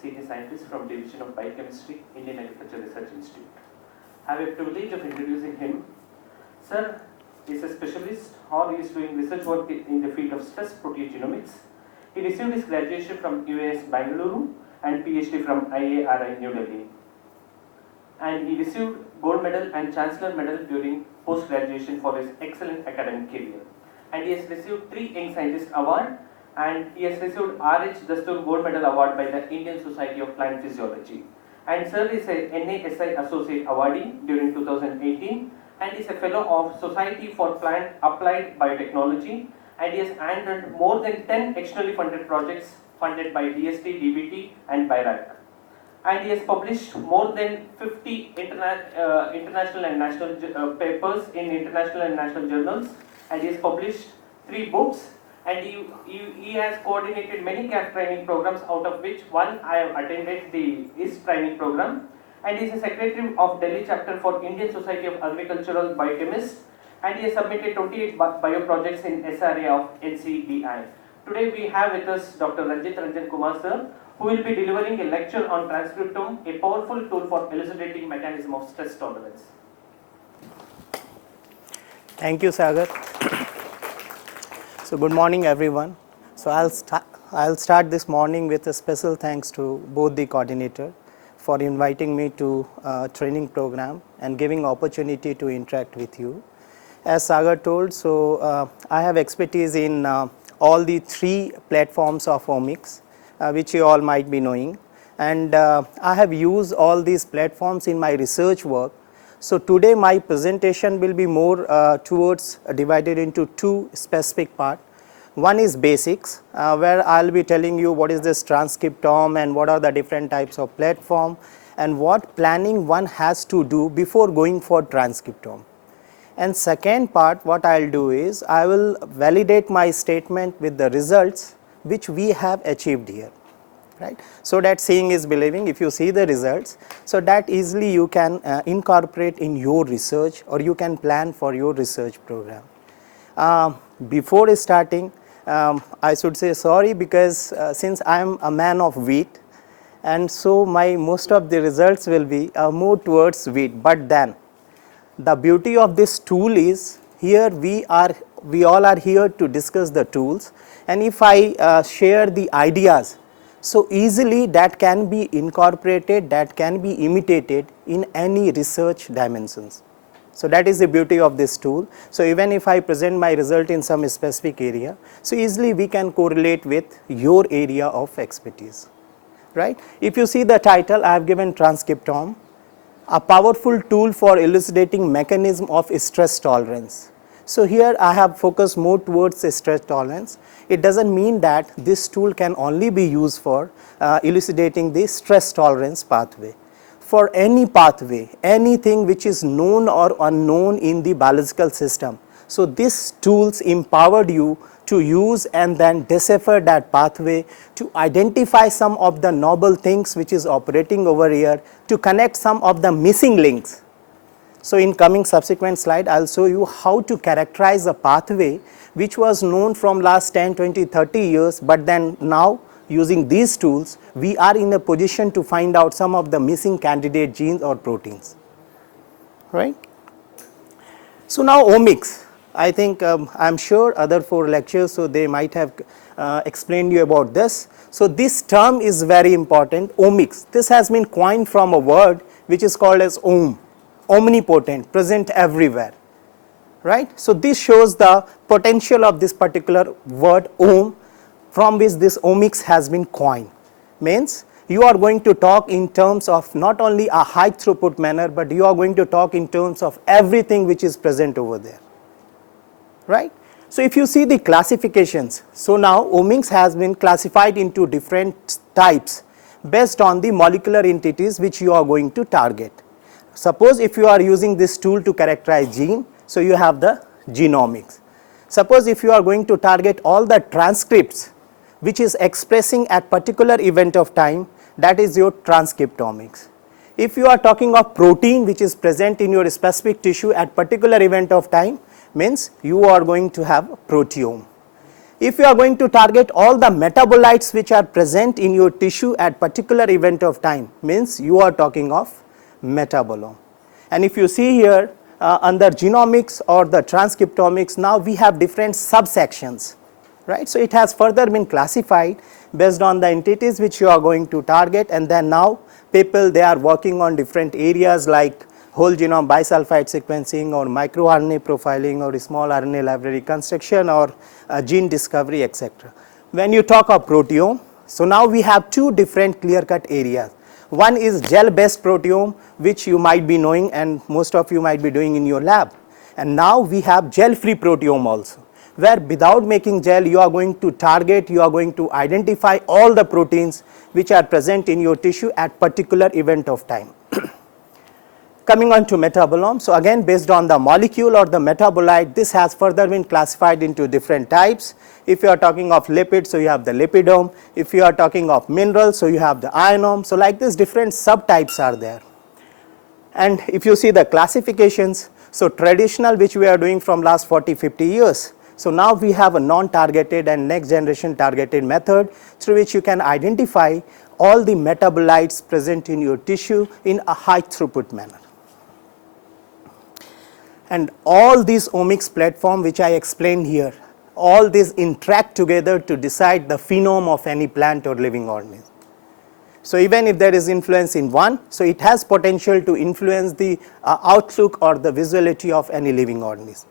Senior Scientist from Division of Biochemistry, Indian Agriculture Research Institute. I have a privilege of introducing him. Sir is a specialist or he is doing research work in the field of stress proteogenomics. He received his graduation from UAS Bangalore and PhD from IAR-IARI New Delhi. And he received gold medal and chancellor medal during post-graduation for his excellent academic career. And he has received 3 Young Scientist Award, and he has received R.H. Dastur Gold Medal Award by the Indian Society of Plant Physiology. And sir is a NASI Associate Awardee during 2018 and is a fellow of Society for Plant Applied Biotechnology, and he has earned more than 10 externally funded projects funded by DST, DBT and BIRAC. And he has published more than 50 international and national papers in international and national journals, and he has published 3 books, and he has coordinated many CAF training programs, out of which one I have attended the IS training program, and he is a secretary of Delhi chapter for Indian Society of Agricultural Biochemists, and he has submitted 28 bio projects in SRA of NCBI. Today we have with us Dr. Ranjeet Kumar sir, who will be delivering a lecture on Transcriptome, a powerful tool for elucidating mechanism of stress tolerance. Thank you, Sagar. So good morning, everyone. So I'll start this morning with a special thanks to both the coordinator for inviting me to a training program and giving opportunity to interact with you. As Sagar told, so I have expertise in all the 3 platforms of omics, which you all might be knowing, and I have used all these platforms in my research work. So today my presentation will be more towards divided into 2 specific parts. One is basics, where I'll be telling you what is this transcriptome and what are the different types of platform and what planning one has to do before going for transcriptome. And second part, what I'll do is I will validate my statement with the results which we have achieved here, right? So that seeing is believing. If you see the results, so that easily you can incorporate in your research, or you can plan for your research program. Before starting, I should say sorry, because since I am a man of wheat, and so my most of the results will be more towards wheat. But then the beauty of this tool is here we all are here to discuss the tools, and if I share the ideas, so easily that can be incorporated, that can be imitated in any research dimensions. So that is the beauty of this tool. So even if I present my result in some specific area, so easily we can correlate with your area of expertise, right? If you see the title, I have given Transcriptome, a powerful tool for elucidating mechanism of stress tolerance. So here I have focused more towards stress tolerance. It doesn't mean that this tool can only be used for elucidating the stress tolerance pathway. For any pathway, anything which is known or unknown in the biological system, so these tools empowered you to use and then decipher that pathway, to identify some of the novel things which is operating over here, to connect some of the missing links. So in coming subsequent slide, I'll show you how to characterize a pathway which was known from last 10, 20, 30 years, but then now using these tools, we are in a position to find out some of the missing candidate genes or proteins, right? So now omics, I think I'm sure other 4 lectures, so they might have explained you about this. So this term is very important, omics. This has been coined from a word which is called as om, omnipotent, present everywhere, right? So this shows the potential of this particular word om, from which this omics has been coined. Means you are going to talk in terms of not only a high throughput manner, but you are going to talk in terms of everything which is present over there, right? So if you see the classifications, so now omics has been classified into different types based on the molecular entities which you are going to target. Suppose if you are using this tool to characterize gene, so you have the genomics. Suppose if you are going to target all the transcripts which is expressing at particular event of time, that is your transcriptomics. If you are talking of protein which is present in your specific tissue at particular event of time, means you are going to have proteome. If you are going to target all the metabolites which are present in your tissue at particular event of time, means you are talking of metabolome. And if you see here under genomics or the transcriptomics, now we have different subsections, right. So, it has further been classified based on the entities which you are going to target, and then now people, they are working on different areas like whole genome bisulfite sequencing or microRNA profiling or small RNA library construction or gene discovery, etc. When you talk of proteome, so now we have two different clear-cut areas. One is gel-based proteome, which you might be knowing and most of you might be doing in your lab. And now we have gel-free proteome also, where without making gel, you are going to target, you are going to identify all the proteins which are present in your tissue at particular event of time. Coming on to metabolome, so again based on the molecule or the metabolite, this has further been classified into different types. If you are talking of lipids, so you have the lipidome. If you are talking of minerals, so you have the ionome. So like this, different subtypes are there. And if you see the classifications, so traditional, which we are doing from last 40-50 years. So now we have a non-targeted and next generation targeted method through which you can identify all the metabolites present in your tissue in a high throughput manner. And all these omics platform which I explained here, all these interact together to decide the phenome of any plant or living organism. So even if there is influence in one, so it has potential to influence the outlook or the visuality of any living organism.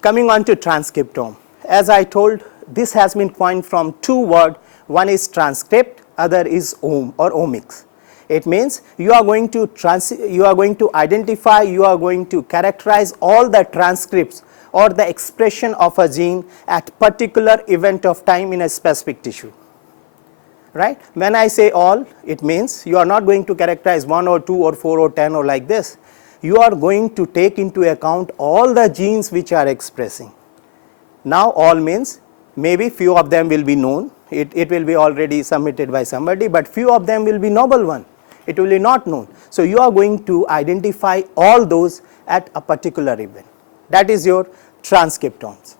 Coming on to transcriptome, as I told, this has been coined from two words. One is transcript, other is om or omics. It means you are going to identify, you are going to characterize all the transcripts or the expression of a gene at particular event of time in a specific tissue, right. When I say all, it means you are not going to characterize 1 or 2 or 4 or 10 or like this. You are going to take into account all the genes which are expressing. Now all means maybe few of them will be known, it will be already submitted by somebody, but few of them will be novel one, it will be not known. So you are going to identify all those at a particular event. That is your transcriptomes.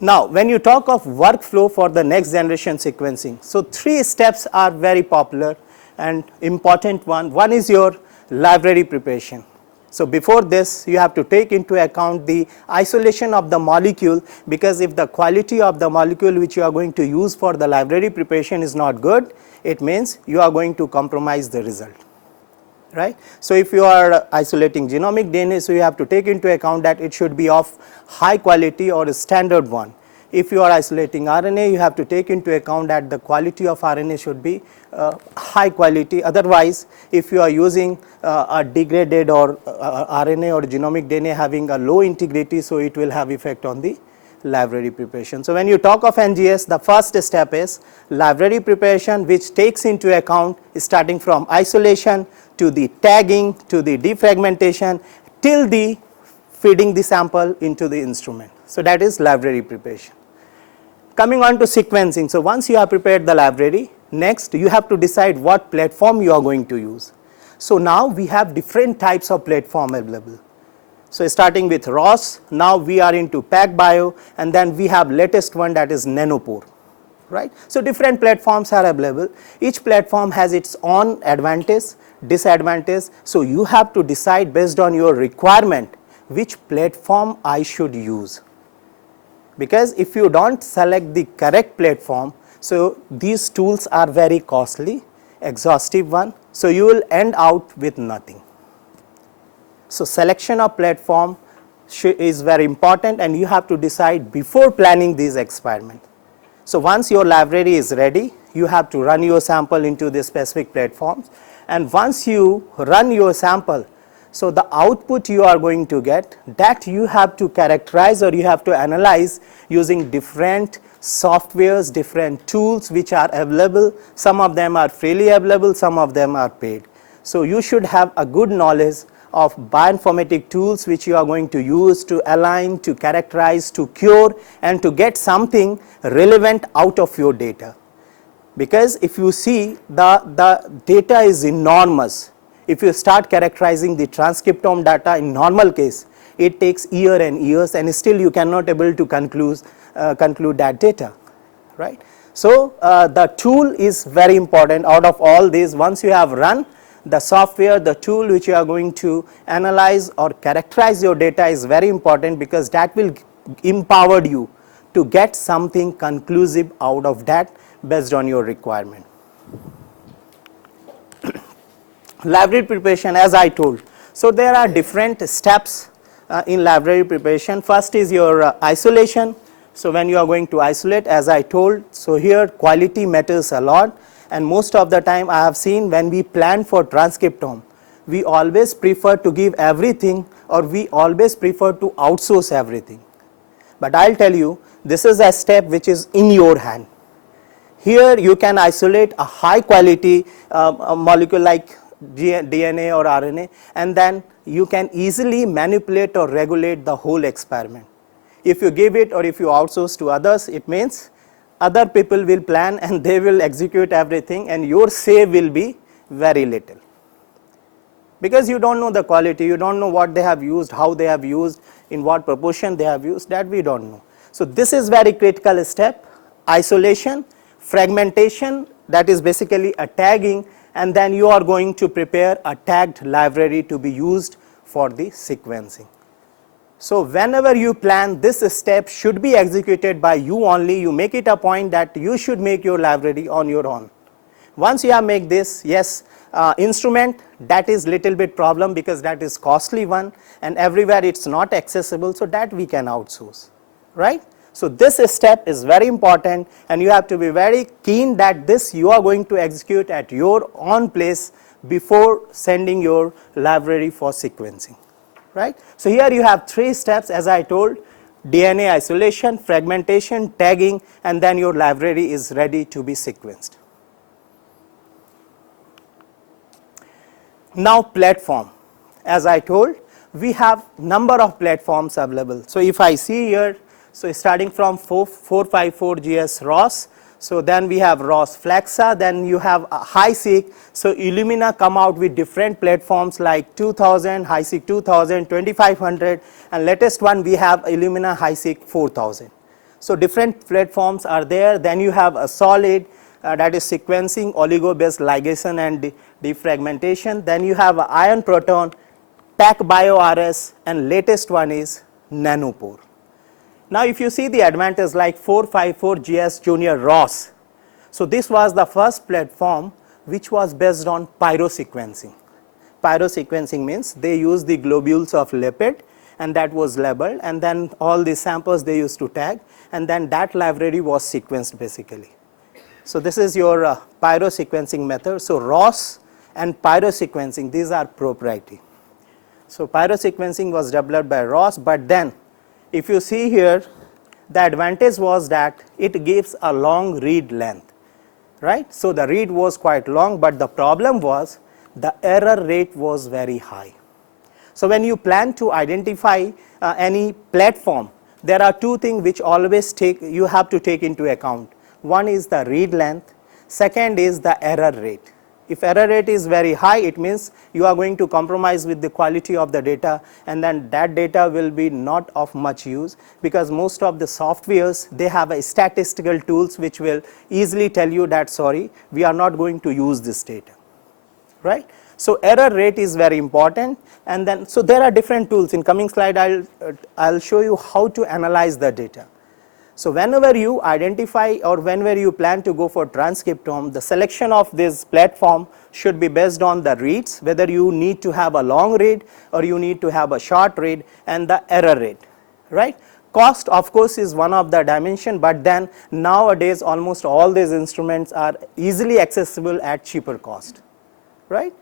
Now when you talk of workflow for the next generation sequencing, so 3 steps are very popular and important one. One is your library preparation. So before this, you have to take into account the isolation of the molecule, because if the quality of the molecule which you are going to use for the library preparation is not good, it means you are going to compromise the result, right. So if you are isolating genomic DNA, so you have to take into account that it should be of high quality or a standard one. If you are isolating RNA, you have to take into account that the quality of RNA should be high quality. Otherwise, if you are using a degraded or RNA or genomic DNA having a low integrity, so it will have effect on the library preparation. So when you talk of NGS, the first step is library preparation, which takes into account starting from isolation to the tagging to the defragmentation till the feeding the sample into the instrument. So that is library preparation. Coming on to sequencing, so once you have prepared the library, next you have to decide what platform you are going to use. So now we have different types of platform available. So starting with ROS, now we are into PacBio, and then we have latest one, that is Nanopore, right. So different platforms are available. Each platform has its own advantage, disadvantage. So you have to decide based on your requirement which platform I should use. Because if you don't select the correct platform, so these tools are very costly, exhaustive one, so you will end out with nothing. So selection of platform is very important, and you have to decide before planning these experiments. So once your library is ready, you have to run your sample into the specific platforms, and once you run your sample, so the output you are going to get, that you have to characterize or you have to analyze using different softwares, different tools which are available. Some of them are freely available, some of them are paid. So you should have a good knowledge of bioinformatic tools which you are going to use to align, to characterize, to cure, and to get something relevant out of your data. Because if you see, the data is enormous. If you start characterizing the transcriptome data in normal case, it takes years and years, and still you cannot able to conclude that data, right? So the tool is very important out of all these. Once you have run the software, the tool which you are going to analyze or characterize your data is very important, because that will empower you to get something conclusive out of that based on your requirement. Library preparation, as I told. So there are different steps in library preparation. First is your isolation. So when you are going to isolate, as I told, so here quality matters a lot, and most of the time I have seen when we plan for transcriptome, we always prefer to give everything, or we always prefer to outsource everything. But I'll tell you, this is a step which is in your hand. Here you can isolate a high quality molecule like DNA or RNA, and then you can easily manipulate or regulate the whole experiment. If you give it or if you outsource to others, it means other people will plan and they will execute everything, and your say will be very little. Because you don't know the quality, you don't know what they have used, how they have used, in what proportion they have used, that we don't know. So this is very critical step: isolation, fragmentation, that is basically a tagging, and then you are going to prepare a tagged library to be used for the sequencing. So whenever you plan, this step should be executed by you only. You make it a point that you should make your library on your own. Once you have made this, yes, instrument, that is little bit problem, because that is costly one, and everywhere it's not accessible, so that we can outsource, right? So this step is very important, and you have to be very keen that this you are going to execute at your own place before sending your library for sequencing, right? So here you have 3 steps, as I told: DNA isolation, fragmentation, tagging, and then your library is ready to be sequenced. Now platform, as I told, we have number of platforms available. So if I see here, so starting from 454GS ROS, so then we have ROS Flexa, then you have HiSeq. So Illumina come out with different platforms like 2000, HiSeq 2000, 2500, and latest one we have Illumina HiSeq 4000. So different platforms are there. Then you have a solid, that is sequencing, oligo-based ligation and defragmentation. Then you have ion proton, PacBio-RS, and latest one is nanopore. Now if you see the advantage like 454GS Junior ROS, so this was the first platform which was based on Pyro Sequencing. Pyro Sequencing means they use the globules of lipid, and that was labeled, and then all the samples they used to tag, and then that library was sequenced basically. So this is your Pyro Sequencing method. So ROS and Pyro Sequencing, these are proprietary. So Pyro Sequencing was developed by ROS, but then if you see here, the advantage was that it gives a long read length, right? So the read was quite long, but the problem was the error rate was very high. So when you plan to identify any platform, there are 2 things which always you have to take into account. One is the read length, second is the error rate. If error rate is very high, it means you are going to compromise with the quality of the data, and then that data will be not of much use, because most of the softwares, they have a statistical tools which will easily tell you that sorry, we are not going to use this data, right? So error rate is very important, and then so there are different tools. In coming slide, I'll show you how to analyze the data. So whenever you identify or whenever you plan to go for transcriptome, the selection of this platform should be based on the reads, whether you need to have a long read or you need to have a short read, and the error rate, right? Cost, of course, is one of the dimension, but then nowadays almost all these instruments are easily accessible at cheaper cost, right?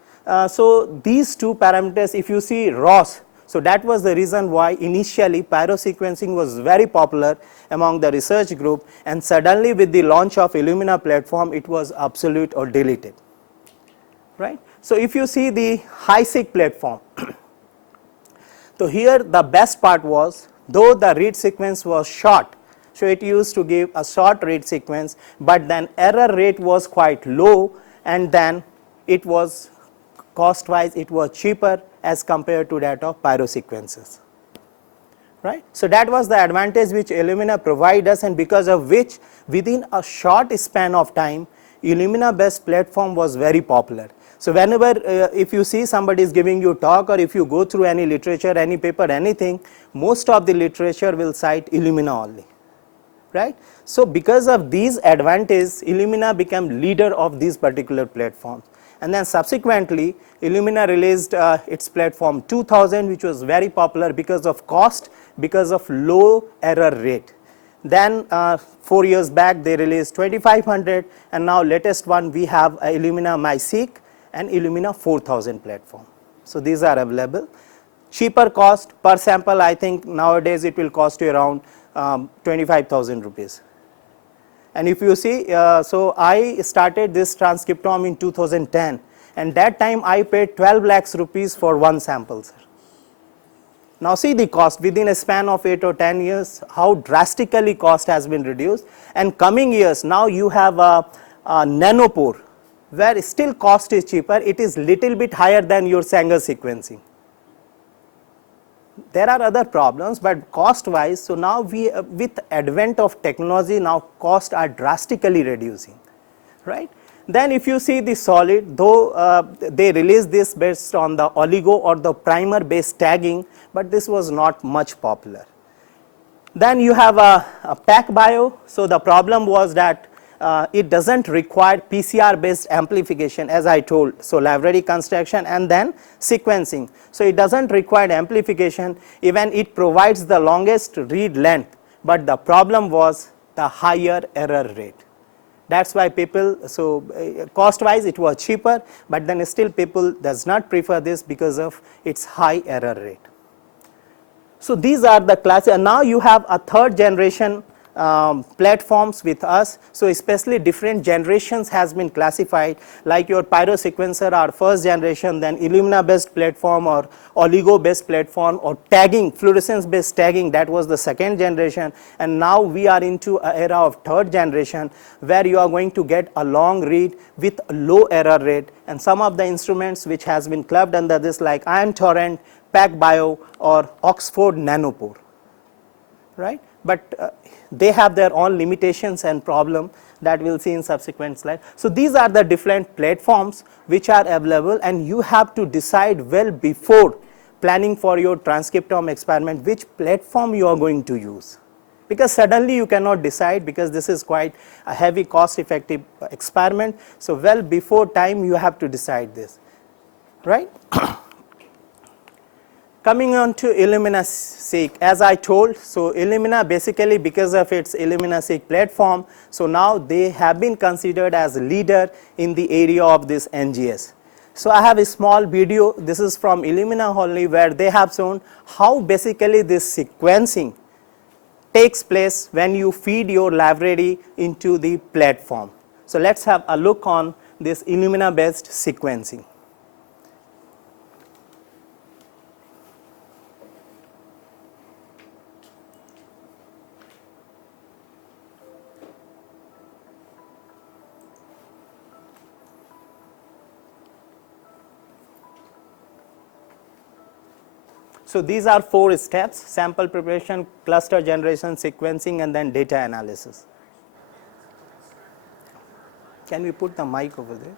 So these 2 parameters, if you see ROS, so that was the reason why initially Pyro Sequencing was very popular among the research group, and suddenly with the launch of Illumina platform, it was obsolete or deleted, right? So if you see the HiSeq platform, so here the best part was, though the read sequence was short, so it used to give a short read sequence, but then error rate was quite low, and then it was cost wise it was cheaper as compared to that of Pyro sequences. right. So that was the advantage which Illumina provide us, and because of which within a short span of time Illumina based platform was very popular. So whenever if you see somebody is giving you talk, or if you go through any literature, any paper, anything, most of the literature will cite Illumina only, right. So because of these advantages, Illumina became leader of these particular platforms, and then subsequently Illumina released its platform 2000, which was very popular because of cost, because of low error rate. Then 4 years back they released 2500, and now latest one we have Illumina MySeq and Illumina 4000 platform. So these are available. Cheaper cost per sample, I think nowadays it will cost you around 25,000 rupees. And if you see, so I started this transcriptome in 2010, and that time I paid 12 lakhs rupees for one sample, sir. Now see the cost within a span of 8 or 10 years, how drastically cost has been reduced. And coming years, now you have a nanopore, where still cost is cheaper, it is little bit higher than your Sanger sequencing. There are other problems, but cost wise, so now we with advent of technology, now costs are drastically reducing, right. Then if you see the solid, though they released this based on the oligo or the primer based tagging, but this was not much popular. Then you have a PacBio. So the problem was that it doesn't require PCR based amplification, as I told. So library construction and then sequencing. So it doesn't require amplification, even it provides the longest read length, but the problem was the higher error rate. That's why people, so cost wise it was cheaper, but then still people does not prefer this because of its high error rate. So these are the classes, and now you have a third generation platforms with us. So especially different generations has been classified, like your Pyro sequencer, our first generation, then Illumina based platform or oligo based platform, or tagging, fluorescence based tagging, that was the second generation, and now we are into an era of third generation where you are going to get a long read with low error rate, and some of the instruments which has been clubbed under this like Ion Torrent, PacBio or Oxford Nanopore, right. But they have their own limitations and problem that we'll see in subsequent slide. So these are the different platforms which are available, and you have to decide well before planning for your transcriptome experiment which platform you are going to use, because suddenly you cannot decide, because this is quite a heavy cost effective experiment. So well before time you have to decide this, right. Coming on to Illumina Seq, as I told, so Illumina basically because of its Illumina Seq platform, so now they have been considered as a leader in the area of this NGS. So I have a small video, this is from Illumina only, where they have shown how basically this sequencing takes place when you feed your library into the platform. So let's have a look on this Illumina based sequencing. So these are 4 steps: sample preparation, cluster generation, sequencing, and then data analysis. Can we put the mic over there?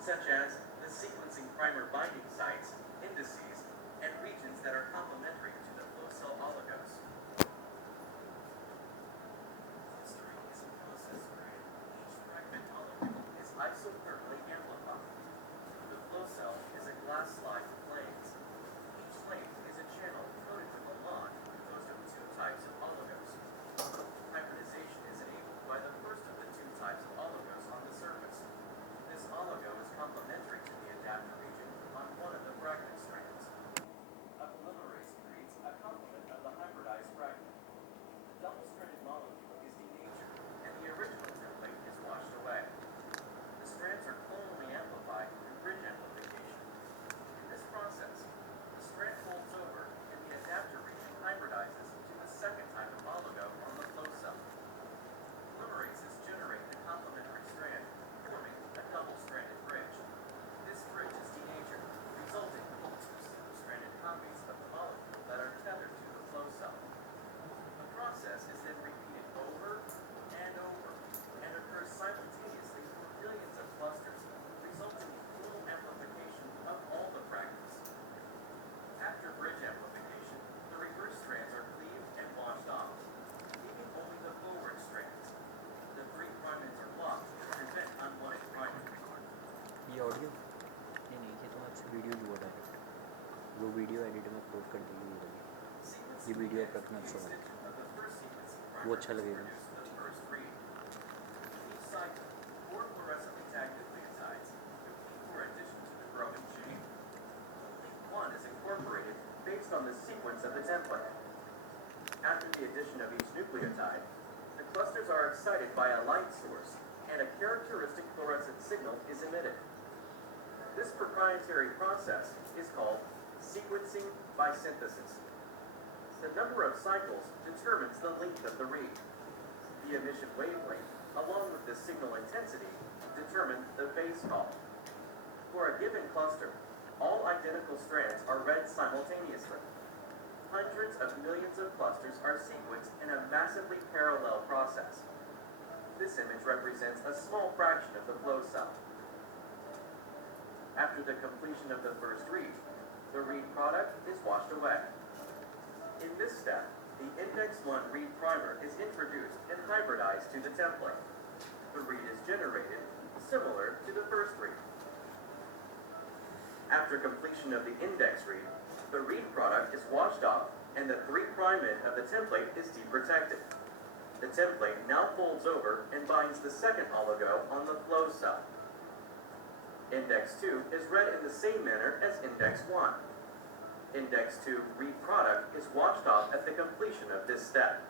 Such as the sequencing primer binding sites, indices, and regions that are complementary to the flow cell oligos. ये video आप रखना छोड़ा, वो अच्छा लगेगा। Based on the sequence of the template. After the addition of each nucleotide, the clusters are excited by a light source, and a characteristic fluorescent signal is emitted. This proprietary process is called sequencing by synthesis. The number of cycles determines the length of the read. The emission wavelength, along with the signal intensity, determine the base call. For a given cluster, all identical strands are read simultaneously. Hundreds of millions of clusters are sequenced in a massively parallel process. This image represents a small fraction of the flow cell. After the completion of the first read, the read product is washed away. In this step, the index 1 read primer is introduced and hybridized to the template. The read is generated similar to the first read. After completion of the index read, the read product is washed off and the 3' end of the template is deprotected. The template now folds over and binds the second oligo on the flow cell. Index 2 is read in the same manner as Index 1. Index 2 read product is washed off at the completion of this step.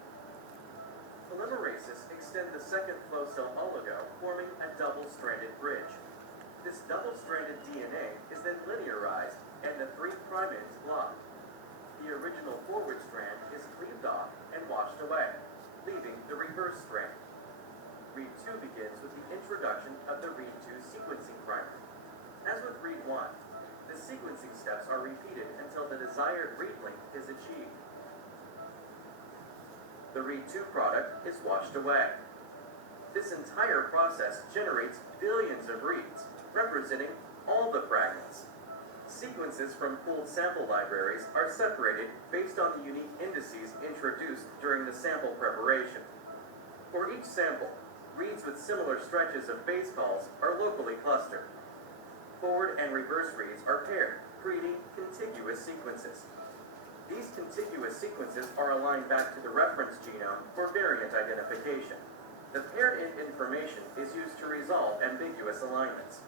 Polymerases extend the second flow cell oligo, forming a double-stranded bridge. This double-stranded DNA is then linearized and the 3' end is blocked. The original forward strand is cleaved off and washed away, leaving the reverse strand. Read 2 begins with the introduction of the Read 2 sequencing primer. As with Read 1, the sequencing steps are repeated until the desired read length is achieved. The Read 2 product is washed away. This entire process generates billions of reads, representing all the fragments. Sequences from pooled sample libraries are separated based on the unique indices introduced during the sample preparation. For each sample, reads with similar stretches of base calls are locally clustered. Forward and reverse reads are paired, creating contiguous sequences. These contiguous sequences are aligned back to the reference genome for variant identification. The paired end information is used to resolve ambiguous alignments.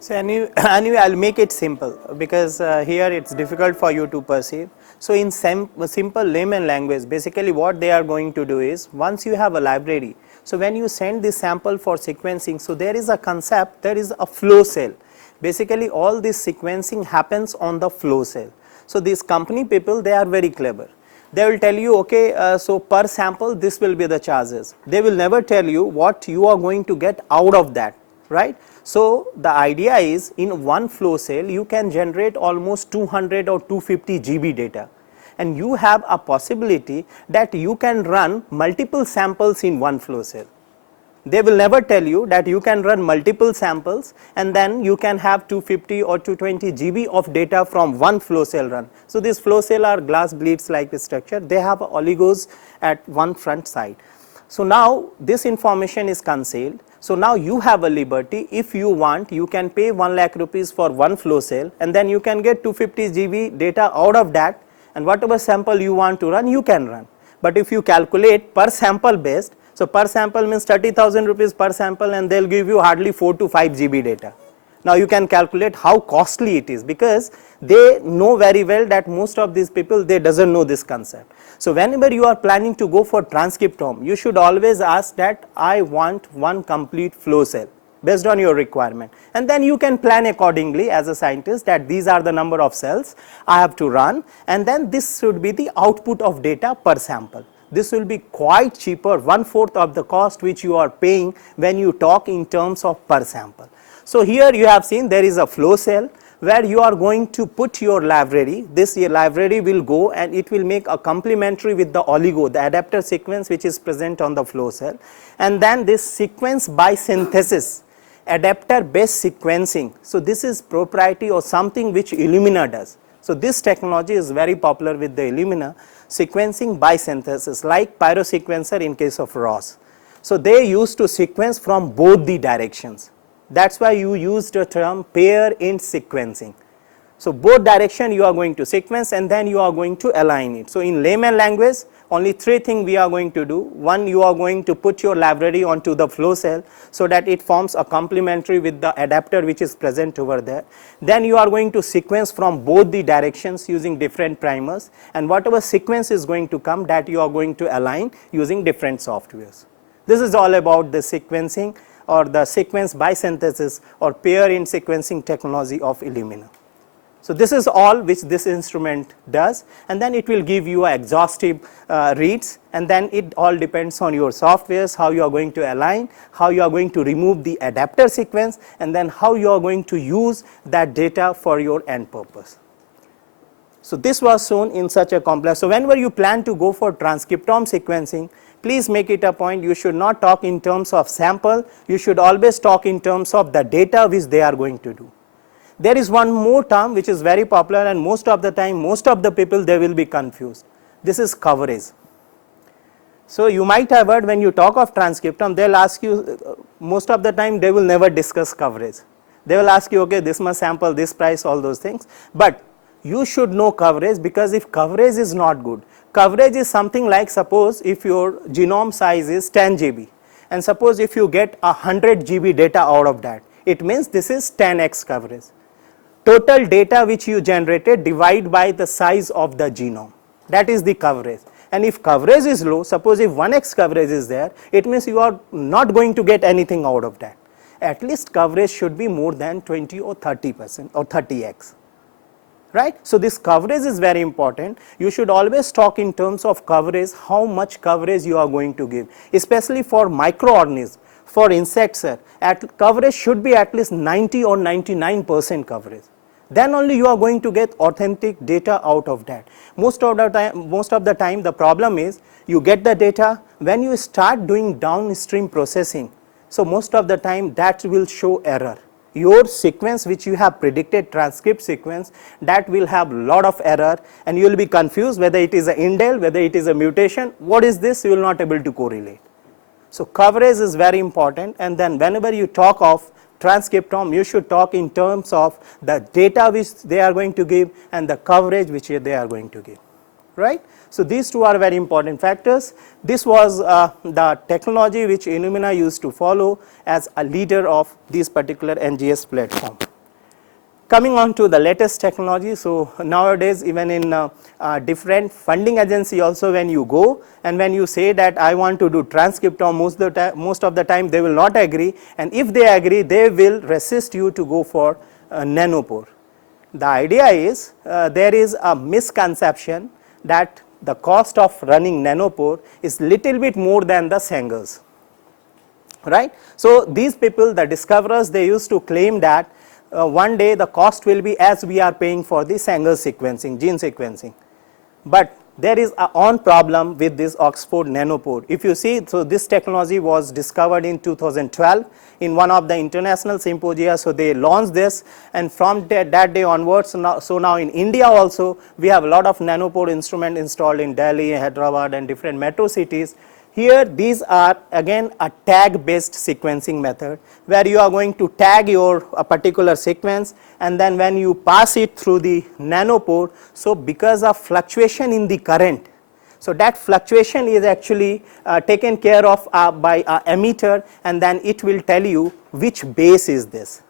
So anyway, I'll make it simple because here it's difficult for you to perceive. So in simple layman language, basically what they are going to do is, once you have a library, so when you send this sample for sequencing, so there is a concept, there is a flow cell. Basically all this sequencing happens on the flow cell. So these company people, they are very clever. They will tell you, okay, so per sample this will be the charges. They will never tell you what you are going to get out of that, right? So the idea is, in one flow cell you can generate almost 200 or 250 GB data, and you have a possibility that you can run multiple samples in one flow cell. They will never tell you that you can run multiple samples and then you can have 250 or 220 GB of data from one flow cell run. So these flow cell are glass beads like structure, they have oligos at one front side. So now this information is concealed. So now you have a liberty, if you want you can pay 1 lakh rupees for one flow cell and then you can get 250 GB data out of that, and whatever sample you want to run you can run. But if you calculate per sample based, so per sample means 30,000 rupees per sample and they will give you hardly 4 to 5 GB data. Now you can calculate how costly it is, because they know very well that most of these people, they doesn't know this concept. So whenever you are planning to go for transcriptome, you should always ask that I want one complete flow cell based on your requirement, and then you can plan accordingly as a scientist that these are the number of cells I have to run, and then this should be the output of data per sample. This will be quite cheaper, 1/4 of the cost which you are paying when you talk in terms of per sample. So here you have seen there is a flow cell where you are going to put your library. This library will go and it will make a complementary with the oligo, the adapter sequence which is present on the flow cell, and then this sequence by synthesis, adapter based sequencing. So this is proprietary or something which Illumina does. So this technology is very popular with the Illumina, sequencing by synthesis, like Pyro Sequencer in case of ROS. So they used to sequence from both the directions. That's why you used the term pair end sequencing. So both direction you are going to sequence and then you are going to align it. So in layman language, only three things we are going to do. One, you are going to put your library onto the flow cell so that it forms a complementary with the adapter which is present over there. Then you are going to sequence from both the directions using different primers, and whatever sequence is going to come, that you are going to align using different softwares. This is all about the sequencing or the sequence by synthesis or pair in sequencing technology of Illumina. So this is all which this instrument does, and then it will give you exhaustive reads, and then it all depends on your softwares, how you are going to align, how you are going to remove the adapter sequence, and then how you are going to use that data for your end purpose. So this was shown in such a complex. So whenever you plan to go for transcriptome sequencing, please make it a point, you should not talk in terms of sample, you should always talk in terms of the data which they are going to do. There is one more term which is very popular, and most of the time, most of the people, they will be confused. This is coverage. So you might have heard when you talk of transcriptome, they will ask you, most of the time they will never discuss coverage. They will ask you, okay, this much sample, this price, all those things. But you should know coverage, because if coverage is not good, coverage is something like, suppose if your genome size is 10 GB, and suppose if you get 100 GB data out of that, it means this is 10x coverage. Total data which you generated divide by the size of the genome, that is the coverage. And if coverage is low, suppose if 1x coverage is there, it means you are not going to get anything out of that. At least coverage should be more than 20 or 30% or 30x. Right? So this coverage is very important. You should always talk in terms of coverage, how much coverage you are going to give, especially for microorganisms. For insects, coverage should be at least 90 or 99% coverage. Then only you are going to get authentic data out of that. Most of the time the problem is, you get the data, when you start doing downstream processing, so most of the time that will show error. Your sequence which you have predicted, transcript sequence, that will have lot of error, and you will be confused whether it is an indel, whether it is a mutation, what is this, you will not able to correlate. So coverage is very important, and then whenever you talk of transcriptome, you should talk in terms of the data which they are going to give and the coverage which they are going to give, right? So these two are very important factors. This was the technology which Illumina used to follow as a leader of this particular NGS platform. Coming on to the latest technology, so nowadays even in different funding agency also, when you go and when you say that I want to do transcriptome, most of the time they will not agree, and if they agree, they will resist you to go for nanopore. The idea is there is a misconception that the cost of running nanopore is little bit more than the Sanger's, right? So these people, the discoverers, they used to claim that one day the cost will be as we are paying for the Sanger sequencing, gene sequencing. But there is a on problem with this Oxford nanopore. If you see, so this technology was discovered in 2012 in one of the international symposia, so they launched this, and from that day onwards, so now in India also, we have a lot of nanopore instrument installed in Delhi, Hyderabad and different metro cities. Here these are again a tag based sequencing method, where you are going to tag your a particular sequence, and then when you pass it through the nanopore, so because of fluctuation in the current, so that fluctuation is actually taken care of by an emitter, and then it will tell you which base is this.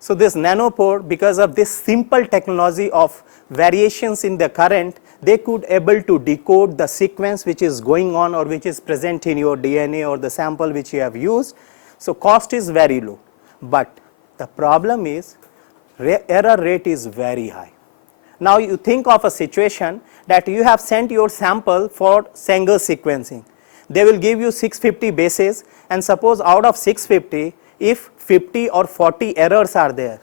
So this nanopore, because of this simple technology of variations in the current, they could able to decode the sequence which is going on or which is present in your DNA or the sample which you have used. So cost is very low, but the problem is error rate is very high. Now you think of a situation that you have sent your sample for Sanger sequencing. They will give you 650 bases, and suppose out of 650, if 50 or 40 errors are there,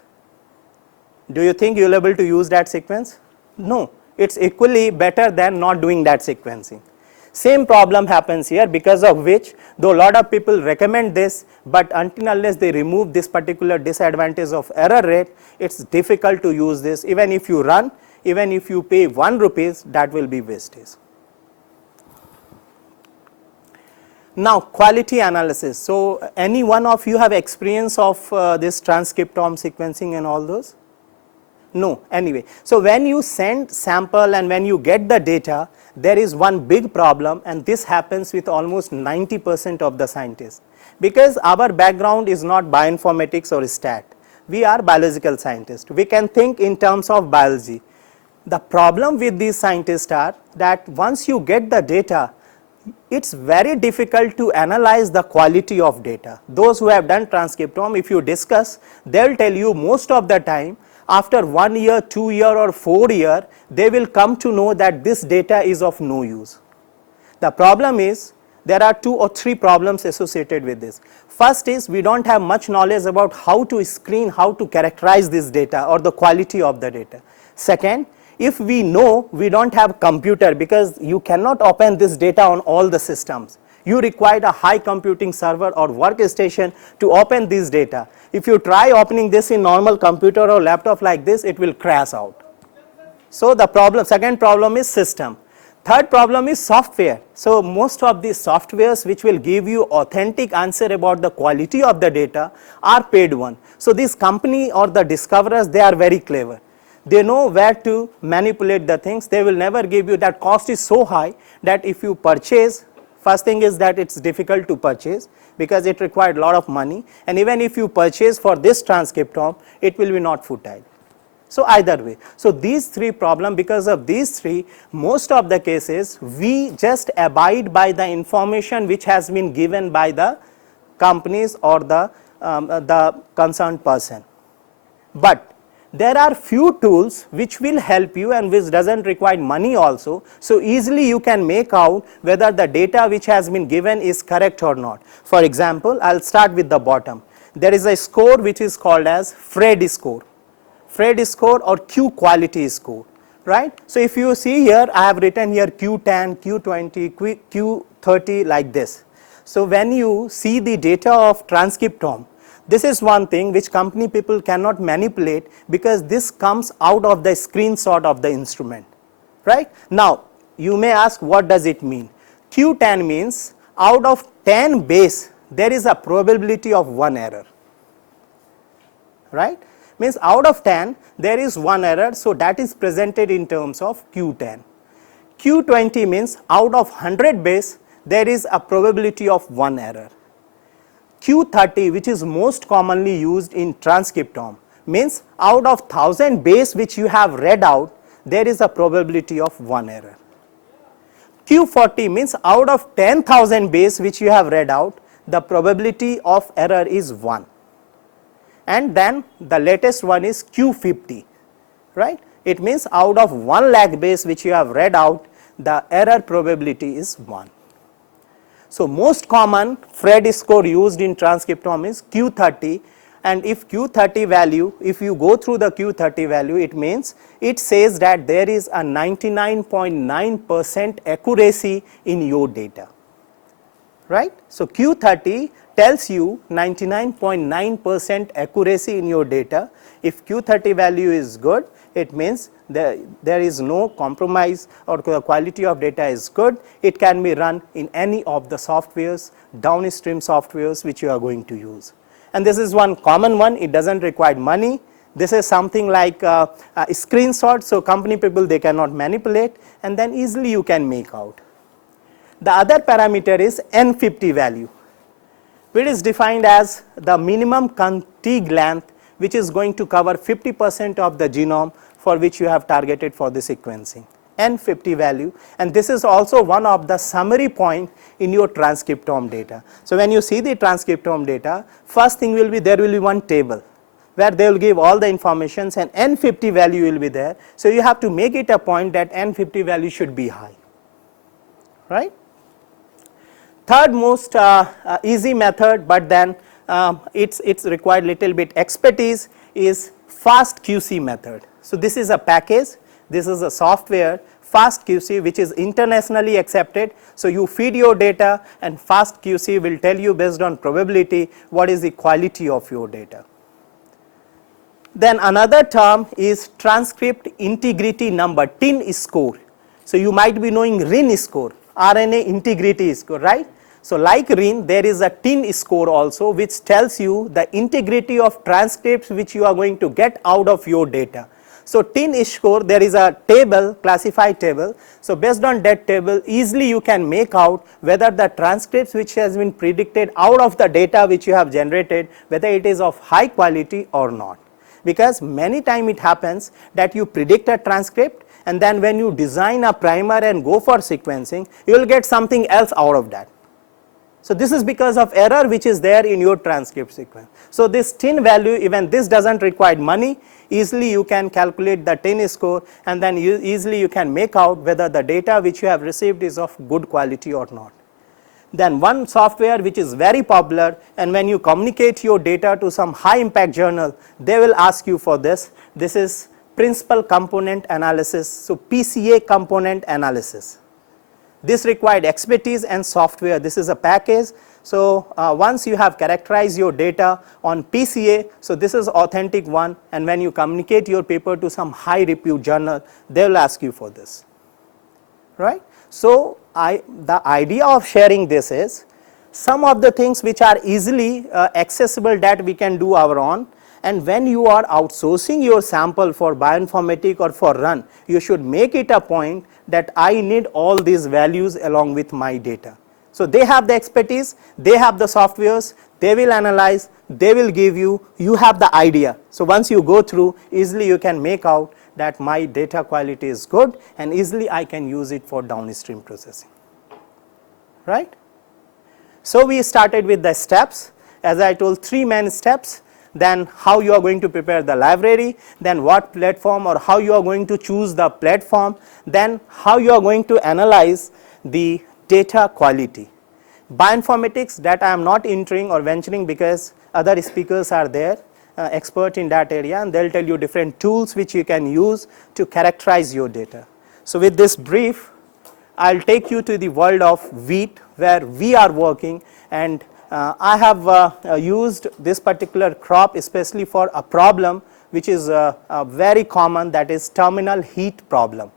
do you think you will be able to use that sequence? No. It's equally better than not doing that sequencing. Same problem happens here, because of which, though a lot of people recommend this, but until unless they remove this particular disadvantage of error rate, it's difficult to use this. Even if you run, even if you pay 1 rupees, that will be wastage. Now quality analysis. So any one of you have experience of this transcriptome sequencing and all those? No, anyway. So when you send sample and when you get the data, there is one big problem, and this happens with almost 90% of the scientists. Because our background is not bioinformatics or stat. We are biological scientists. We can think in terms of biology. The problem with these scientists are that once you get the data, it's very difficult to analyze the quality of data. Those who have done transcriptome, if you discuss, they'll tell you most of the time after 1 year, 2 year or 4 year, they will come to know that this data is of no use. The problem is there are 2 or 3 problems associated with this. First is we don't have much knowledge about how to screen, how to characterize this data or the quality of the data. Second, if we know, we don't have computer, because you cannot open this data on all the systems. You require a high computing server or workstation to open this data. If you try opening this in normal computer or laptop like this, it will crash out. So the problem, second problem is system. Third problem is software. So most of these softwares which will give you authentic answer about the quality of the data are paid one. So this company or the discoverers, they are very clever. They know where to manipulate the things. They will never give you, that cost is so high that if you purchase, first thing is that it's difficult to purchase because it required a lot of money, and even if you purchase for this transcriptome, it will be not futile. So either way. So these 3 problems, because of these 3, most of the cases we just abide by the information which has been given by the companies or the concerned person. But there are few tools which will help you and which doesn't require money also. So easily you can make out whether the data which has been given is correct or not. For example, I'll start with the bottom. There is a score which is called as Freddy Score. Freddy Score or Q quality score, right? So if you see here, I have written here Q10, Q20, Q30 like this. So when you see the data of transcriptome, this is one thing which company people cannot manipulate, because this comes out of the screenshot of the instrument, right? Now you may ask, what does it mean? Q10 means out of 10 base there is a probability of 1 error, right? Means out of 10 there is 1 error, so that is presented in terms of Q10. Q20 means out of 100 base there is a probability of 1 error. Q30, which is most commonly used in transcriptome, means out of 1000 base which you have read out, there is a probability of 1 error. Q40 means out of 10,000 base which you have read out, the probability of error is 1. And then the latest one is Q50, right? It means out of 1 lakh base which you have read out, the error probability is 1. So most common Freddy score used in transcriptome is Q30, and if Q30 value, if you go through the Q30 value, it means it says that there is a 99.9% accuracy in your data, right? So Q30 tells you 99.9% accuracy in your data. If Q30 value is good, it means there is no compromise or the quality of data is good. It can be run in any of the softwares, downstream softwares which you are going to use. And this is one common one, it doesn't require money. This is something like a screenshot, so company people, they cannot manipulate, and then easily you can make out. The other parameter is N50 value, which is defined as the minimum contig length which is going to cover 50% of the genome for which you have targeted for the sequencing, N50 value, and this is also one of the summary point in your transcriptome data. So when you see the transcriptome data, first thing will be, there will be one table where they will give all the informations, and N50 value will be there. So you have to make it a point that N50 value should be high, right? Third most easy method, but then it's required little bit expertise, is fast QC method. So this is a package, this is a software, fast QC, which is internationally accepted. So you feed your data and fast QC will tell you based on probability what is the quality of your data. Then another term is transcript integrity number, TIN score. So you might be knowing RIN score, RNA integrity score, right? So like RIN, there is a TIN score also which tells you the integrity of transcripts which you are going to get out of your data. So tin score, there is a table, classified table. So based on that table, easily you can make out whether the transcripts which has been predicted out of the data which you have generated, whether it is of high quality or not. Because many time it happens that you predict a transcript, and then when you design a primer and go for sequencing, you will get something else out of that. So this is because of error which is there in your transcript sequence. So this tin value, even this doesn't require money, easily you can calculate the tin score, and then easily you can make out whether the data which you have received is of good quality or not. Then one software which is very popular, and when you communicate your data to some high impact journal, they will ask you for this. This is principal component analysis, so PCA component analysis. This required expertise and software. This is a package. So once you have characterized your data on PCA, so this is authentic one, and when you communicate your paper to some high repute journal, they will ask you for this, right? So the idea of sharing this is some of the things which are easily accessible that we can do our own, and when you are outsourcing your sample for bioinformatics or for run, you should make it a point that I need all these values along with my data. So they have the expertise, they have the softwares, they will analyze, they will give you, you have the idea. So once you go through, easily you can make out that my data quality is good, and easily I can use it for downstream processing, right? So we started with the steps, as I told, 3 main steps. Then how you are going to prepare the library, then what platform or how you are going to choose the platform, then how you are going to analyze the data quality. Bioinformatics, that I am not entering or venturing because other speakers are there, expert in that area, and they will tell you different tools which you can use to characterize your data. So with this brief, I will take you to the world of wheat where we are working, and I have used this particular crop especially for a problem which is very common, that is terminal heat problem.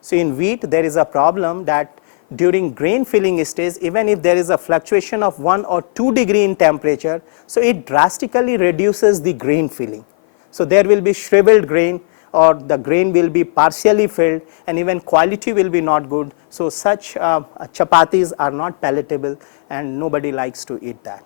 So in wheat there is a problem that during grain filling stage, even if there is a fluctuation of 1 or 2 degree in temperature, so it drastically reduces the grain filling. So there will be shriveled grain, or the grain will be partially filled, and even quality will be not good. So such chapatis are not palatable, and nobody likes to eat that.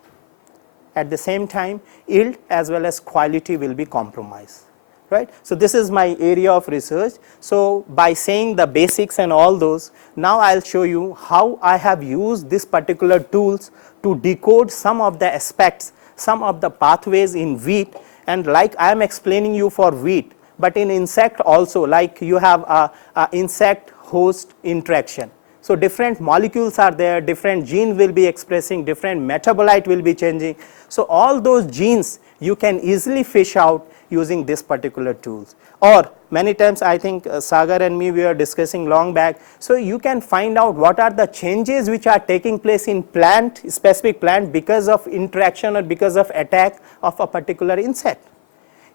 At the same time, yield as well as quality will be compromised, right? So this is my area of research. So by saying the basics and all those, now I'll show you how I have used this particular tools to decode some of the aspects, some of the pathways in wheat, and like I am explaining you for wheat, but in insect also, like you have a insect host interaction. So different molecules are there, different genes will be expressing, different metabolite will be changing. So all those genes you can easily fish out using this particular tools. Or many times I think Sagar and me, we were discussing long back, so you can find out what are the changes which are taking place in plant, specific plant, because of interaction or because of attack of a particular insect.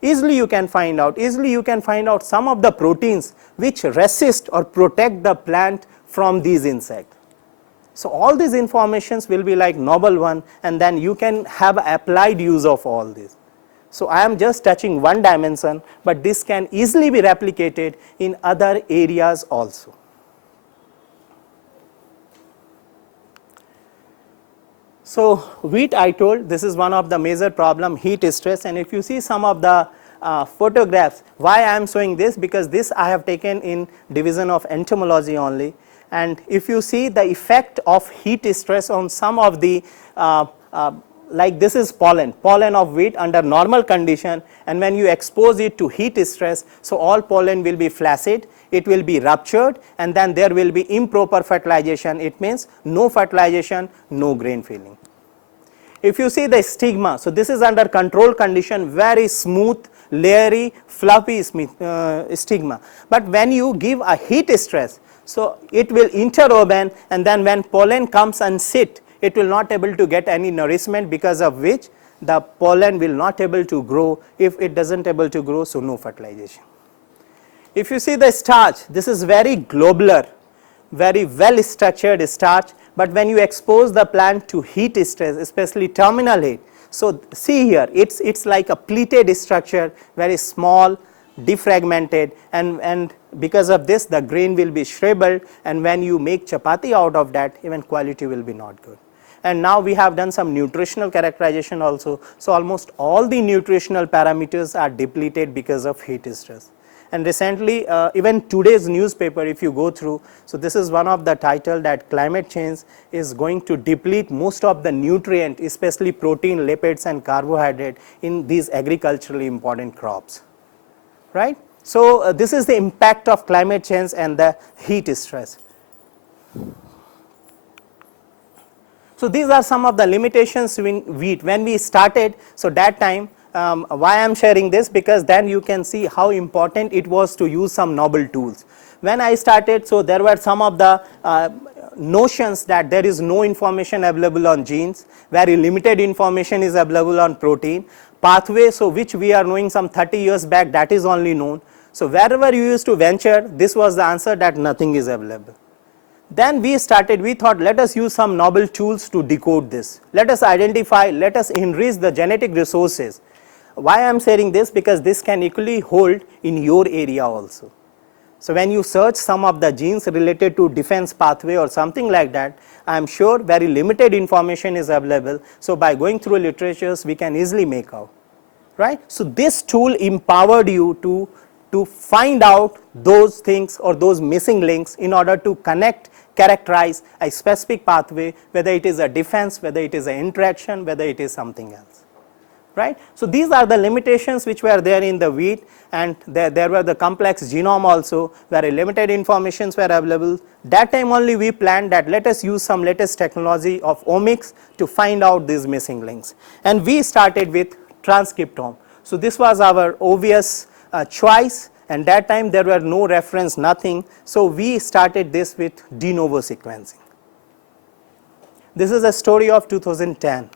Easily you can find out, some of the proteins which resist or protect the plant from these insects. So all these informations will be like novel one, and then you can have applied use of all this. So I am just touching one dimension, but this can easily be replicated in other areas also. So wheat, I told, this is one of the major problem, heat stress, and if you see some of the photographs, why I am showing this, because this I have taken in division of entomology only, and if you see the effect of heat stress on some of the like this is pollen of wheat under normal condition, and when you expose it to heat stress, so all pollen will be flaccid, it will be ruptured, and then there will be improper fertilization. It means no fertilization, no grain filling. If you see the stigma, so this is under control condition, very smooth, layering, fluffy stigma. But when you give a heat stress, so it will interopen, and then when pollen comes and sit, it will not able to get any nourishment, because of which the pollen will not able to grow. If it doesn't able to grow, so no fertilization. If you see the starch, this is very globular, very well structured starch, but when you expose the plant to heat stress, especially terminal heat, so see here, it's like a pleated structure, very small, defragmented, and because of this the grain will be shriveled, and when you make chapati out of that, even quality will be not good. And now we have done some nutritional characterization also. So almost all the nutritional parameters are depleted because of heat stress. And recently, even today's newspaper, if you go through, so this is one of the title that climate change is going to deplete most of the nutrient, especially protein, lipids and carbohydrate in these agriculturally important crops, right. So this is the impact of climate change and the heat stress. So these are some of the limitations in wheat. When we started, so that time, why I am sharing this, because then you can see how important it was to use some novel tools. When I started, so there were some of the notions that there is no information available on genes, very limited information is available on protein, pathway, so which we are knowing some 30 years back, that is only known. So wherever you used to venture, this was the answer that nothing is available. Then we started, we thought let us use some novel tools to decode this. Let us identify, let us enrich the genetic resources. Why I am saying this? Because this can equally hold in your area also. So when you search some of the genes related to defense pathway or something like that, I am sure very limited information is available. So by going through literatures, we can easily make out, right. So this tool empowered you to find out those things or those missing links in order to connect, characterize a specific pathway, whether it is a defense, whether it is an interaction, whether it is something else, right. So these are the limitations which were there in the wheat, and there were the complex genome also, very limited informations were available. That time only we planned that let us use some latest technology of omics to find out these missing links, and we started with transcriptome. So this was our obvious choice, and that time there were no reference, nothing. So we started this with de novo sequencing. This is a story of 2010.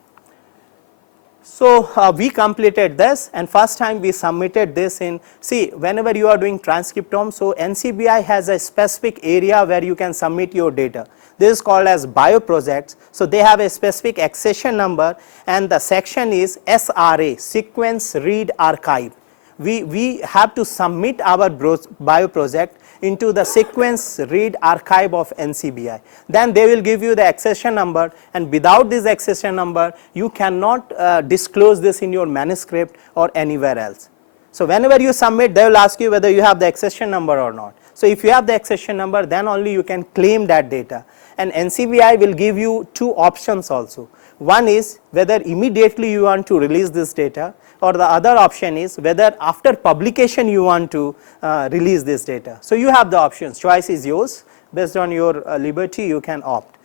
So we completed this, and first time we submitted this in, see, whenever you are doing transcriptome, so NCBI has a specific area where you can submit your data. This is called as bioprojects. So they have a specific accession number, and the section is SRA, Sequence Read Archive. We have to submit our bioproject into the Sequence Read Archive of NCBI. Then they will give you the accession number, and without this accession number, you cannot disclose this in your manuscript or anywhere else. So whenever you submit, they will ask you whether you have the accession number or not. So if you have the accession number, then only you can claim that data. And NCBI will give you two options also. One is whether immediately you want to release this data, or the other option is whether after publication you want to release this data. So you have the options, choice is yours, based on your liberty you can opt.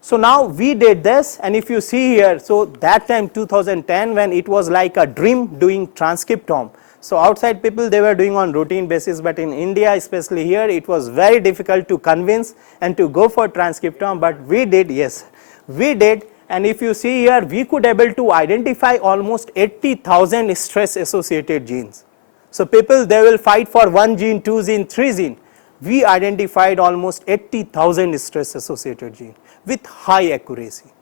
So now we did this, and if you see here, so that time 2010, when it was like a dream doing transcriptome. So outside people they were doing on routine basis, but in India, especially here, it was very difficult to convince and to go for transcriptome, but we did, yes, we did. And if you see here, we could able to identify almost 80,000 stress associated genes. So people, they will fight for 1 gene, 2 gene, 3 gene. We identified almost 80,000 stress associated genes with high accuracy.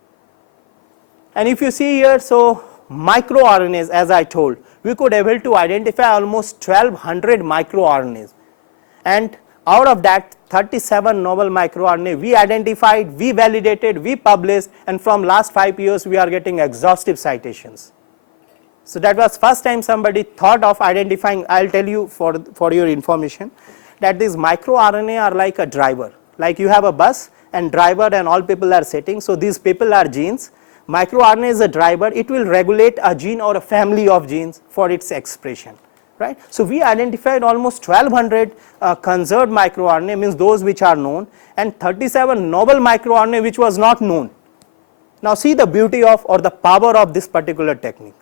And if you see here, so microRNAs, as I told, we could able to identify almost 1200 microRNAs, and out of that 37 novel microRNA we identified, we validated, we published, and from last 5 years we are getting exhaustive citations. So that was first time somebody thought of identifying. I will tell you for your information that these microRNA are like a driver, like you have a bus and driver and all people are sitting. So these people are genes. MicroRNA is a driver, it will regulate a gene or a family of genes for its expression, right. So we identified almost 1200 conserved microRNA, means those which are known, and 37 novel microRNA which was not known. Now see the beauty of or the power of this particular technique.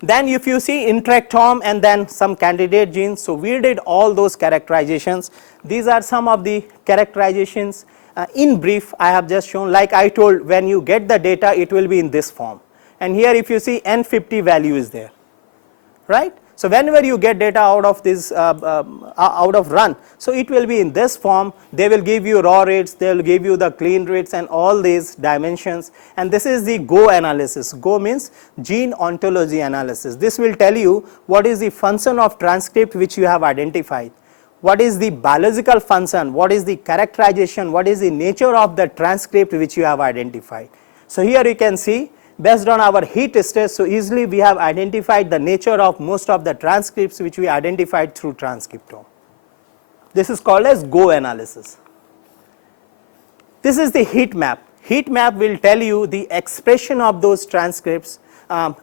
Then if you see Transcriptome and then some candidate genes, so we did all those characterizations. These are some of the characterizations. In brief, I have just shown, like I told, when you get the data, it will be in this form. And here if you see N50 value is there, right. So whenever you get data out of this out of run, so it will be in this form. They will give you raw rates, they will give you the clean rates and all these dimensions, and this is the GO analysis. GO means gene ontology analysis. This will tell you what is the function of transcript which you have identified, what is the biological function, what is the characterization, what is the nature of the transcript which you have identified. So here you can see, based on our heat test, so easily we have identified the nature of most of the transcripts which we identified through transcriptome. This is called as GO analysis. This is the heat map. Heat map will tell you the expression of those transcripts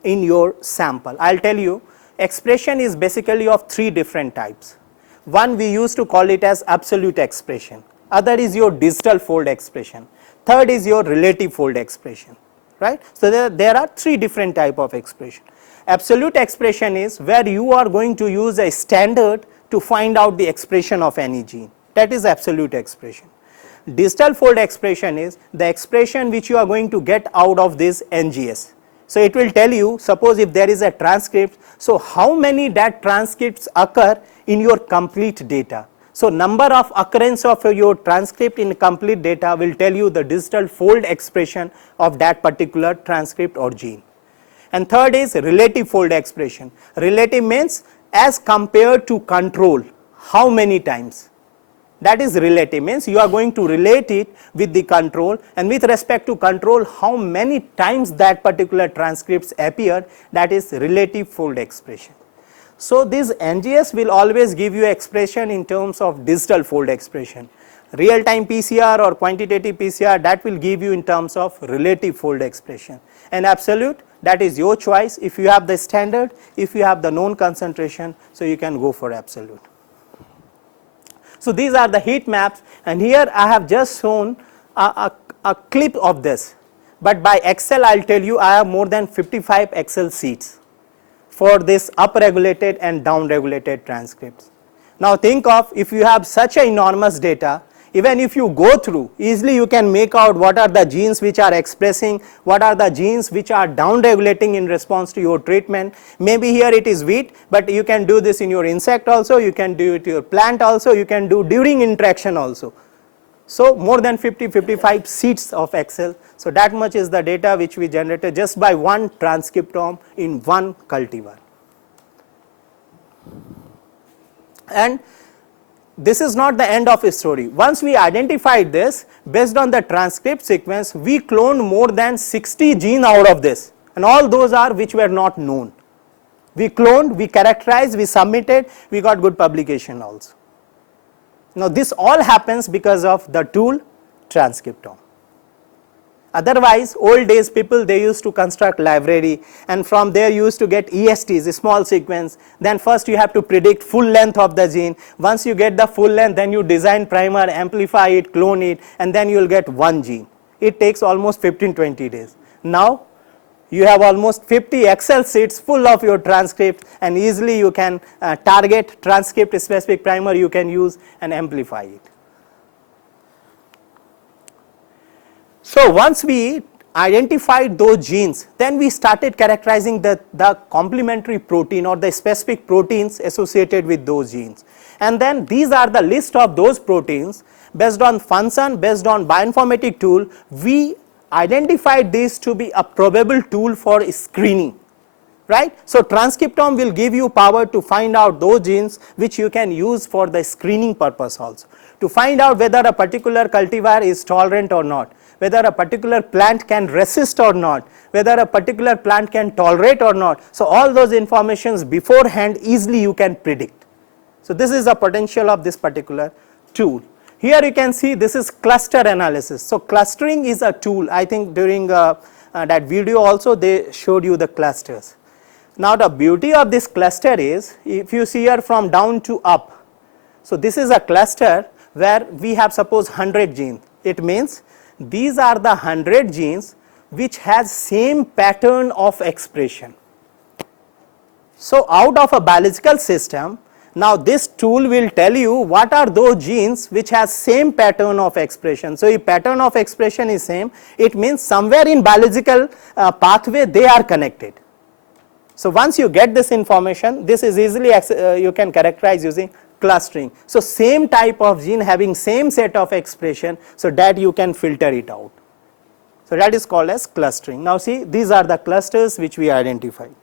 in your sample. I will tell you, expression is basically of 3 different types. One we used to call it as absolute expression, other is your digital fold expression, third is your relative fold expression. Right? So there are 3 different type of expression. Absolute expression is where you are going to use a standard to find out the expression of any gene, that is absolute expression. Digital fold expression is the expression which you are going to get out of this NGS. So it will tell you, suppose if there is a transcript, so how many that transcripts occur in your complete data. So number of occurrence of your transcript in complete data will tell you the digital fold expression of that particular transcript or gene. And third is relative fold expression. Relative means as compared to control, how many times. That is relative, means you are going to relate it with the control, and with respect to control how many times that particular transcripts appear, that is relative fold expression. So this NGS will always give you expression in terms of digital fold expression. Real time PCR or quantitative PCR, that will give you in terms of relative fold expression. And absolute, that is your choice. If you have the standard, if you have the known concentration, so you can go for absolute. So these are the heat maps, and here I have just shown a clip of this, but by Excel I will tell you I have more than 55 Excel sheets for this upregulated and downregulated transcripts. Now think of, if you have such a enormous data, even if you go through, easily you can make out what are the genes which are expressing, what are the genes which are downregulating in response to your treatment. Maybe here it is wheat, but you can do this in your insect also, you can do it in your plant also, you can do during interaction also. So more than 55 sheets of Excel. So that much is the data which we generated just by one transcriptome in one cultivar. And this is not the end of the story. Once we identified this, based on the transcript sequence, we cloned more than 60 genes out of this, and all those are which were not known. We cloned, we characterized, we submitted, we got good publication also. Now this all happens because of the tool transcriptome. Otherwise, old days people, they used to construct library, and from there you used to get ESTs, a small sequence. Then first you have to predict full length of the gene. Once you get the full length, then you design primer, amplify it, clone it, and then you will get one gene. It takes almost 15-20 days. Now you have almost 50 Excel sheets full of your transcript, and easily you can target transcript specific primer you can use and amplify it. So once we identified those genes, then we started characterizing the complementary protein or the specific proteins associated with those genes. And then these are the list of those proteins based on function, based on bioinformatic tool. We identified this to be a probable tool for screening, right? So transcriptome will give you power to find out those genes which you can use for the screening purpose also, to find out whether a particular cultivar is tolerant or not, whether a particular plant can resist or not, whether a particular plant can tolerate or not. So all those informations beforehand easily you can predict. So this is the potential of this particular tool. Here you can see this is cluster analysis. So clustering is a tool. I think during that video also they showed you the clusters. Now the beauty of this cluster is, if you see here from down to up, so this is a cluster where we have suppose 100 genes. It means these are the 100 genes which has same pattern of expression. So out of a biological system, now this tool will tell you what are those genes which has same pattern of expression. So if pattern of expression is same, it means somewhere in biological pathway they are connected. So once you get this information, this is easily you can characterize using clustering. So same type of gene having same set of expression, so that you can filter it out. So that is called as clustering. Now see, these are the clusters which we identified.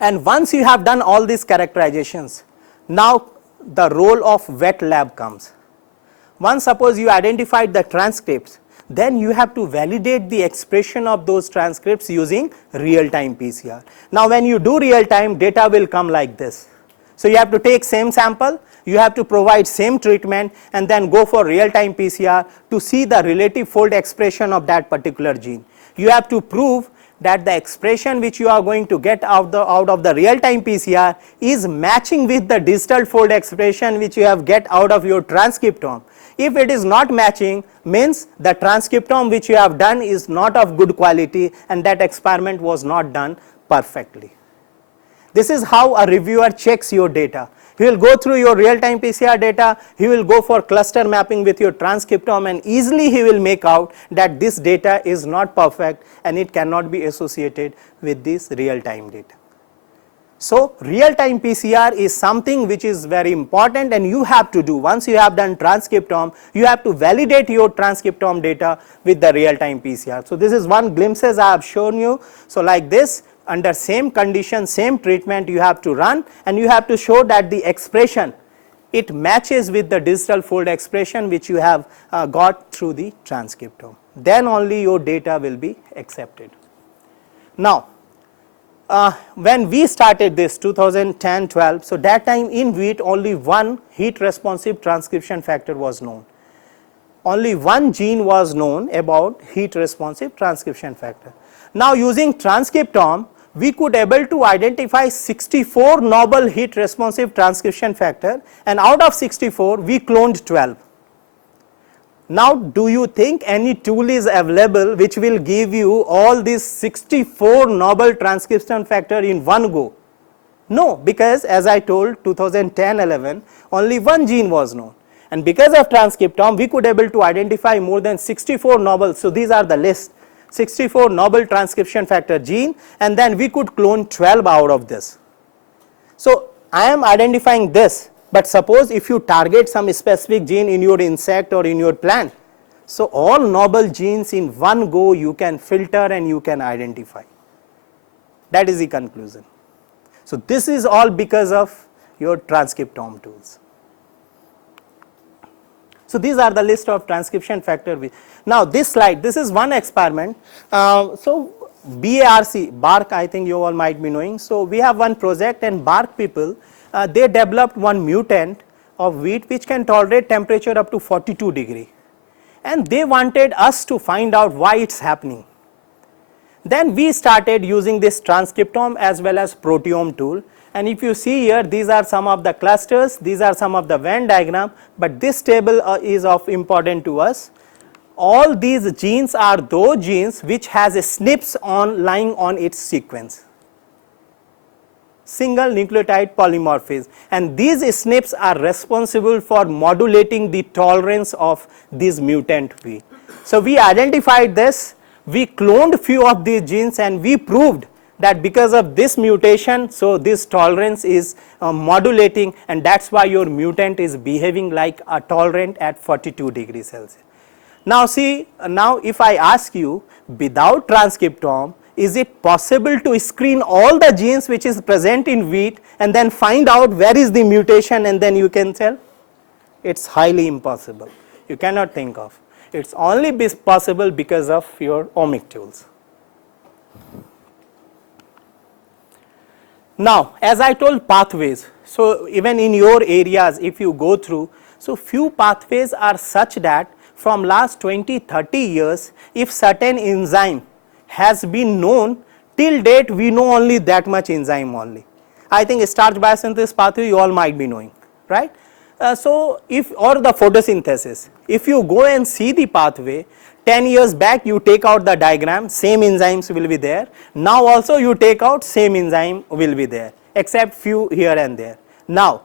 And once you have done all these characterizations, now the role of wet lab comes. Once suppose you identified the transcripts, then you have to validate the expression of those transcripts using real time PCR. Now when you do real time, data will come like this. So you have to take same sample, you have to provide same treatment, and then go for real time PCR to see the relative fold expression of that particular gene. You have to prove that the expression which you are going to get out of the real time PCR is matching with the distal fold expression which you have get out of your transcriptome. If it is not matching, means the transcriptome which you have done is not of good quality and that experiment was not done perfectly. This is how a reviewer checks your data. He will go through your real time PCR data, he will go for cluster mapping with your transcriptome, and easily he will make out that this data is not perfect and it cannot be associated with this real time data. So real time PCR is something which is very important, and you have to do once you have done transcriptome, you have to validate your transcriptome data with the real time PCR. So this is one glimpses I have shown you. So like this, under same condition, same treatment you have to run, and you have to show that the expression, it matches with the distal fold expression which you have got through the transcriptome. Then only your data will be accepted. Now when we started this 2010-12, so that time in wheat only one heat responsive transcription factor was known. Only one gene was known about heat responsive transcription factor. Now using transcriptome, we could able to identify 64 novel heat responsive transcription factor, and out of 64 we cloned 12. Now do you think any tool is available which will give you all these 64 novel transcription factor in one go? No, because as I told 2010-11 only one gene was known, and because of transcriptome we could able to identify more than 64 novel. So these are the list, 64 novel transcription factor gene, and then we could clone 12 out of this. So I am identifying this. But suppose if you target some specific gene in your insect or in your plant, so all novel genes in one go you can filter and you can identify. That is the conclusion. So this is all because of your transcriptome tools. So these are the list of transcription factor. Now this slide, this is one experiment. So BARC, I think you all might be knowing. So we have one project, and BARC people, they developed one mutant of wheat which can tolerate temperature up to 42 degree, and they wanted us to find out why it's happening. Then we started using this transcriptome as well as proteome tool, and if you see here, these are some of the clusters, these are some of the Venn diagram, but this table is of important to us. All these genes are those genes which has a SNPs lying on its sequence, single nucleotide polymorphism, and these SNPs are responsible for modulating the tolerance of this mutant wheat. So we identified this, we cloned few of these genes, and we proved that because of this mutation, so this tolerance is modulating, and that's why your mutant is behaving like a tolerant at 42 degrees Celsius. Now see, now if I ask you, without transcriptome, is it possible to screen all the genes which is present in wheat and then find out where is the mutation and then you can tell? It's highly impossible. You cannot think of. It's only possible because of your omic tools. Now, as I told, pathways. So even in your areas, if you go through, so few pathways are such that from last 20-30 years, if certain enzyme has been known, till date we know only that much enzyme only. I think starch biosynthesis pathway you all might be knowing, right? So if, or the photosynthesis, if you go and see the pathway, 10 years back you take out the diagram, same enzymes will be there. Now also you take out, same enzyme will be there, except few here and there. Now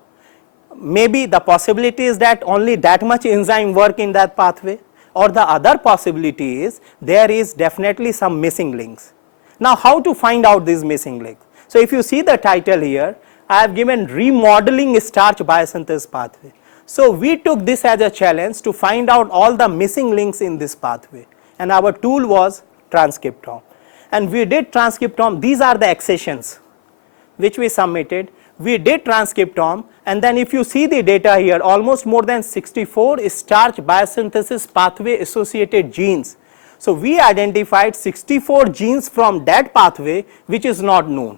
maybe the possibility is that only that much enzyme work in that pathway, or the other possibility is there is definitely some missing links. Now, how to find out these missing links? So, if you see the title here, I have given remodeling starch biosynthesis pathway. So, we took this as a challenge to find out all the missing links in this pathway, and our tool was transcriptome. And we did transcriptome, these are the accessions which we submitted. We did transcriptome, and then if you see the data here, almost more than 64 starch biosynthesis pathway associated genes. So, we identified 64 genes from that pathway which is not known,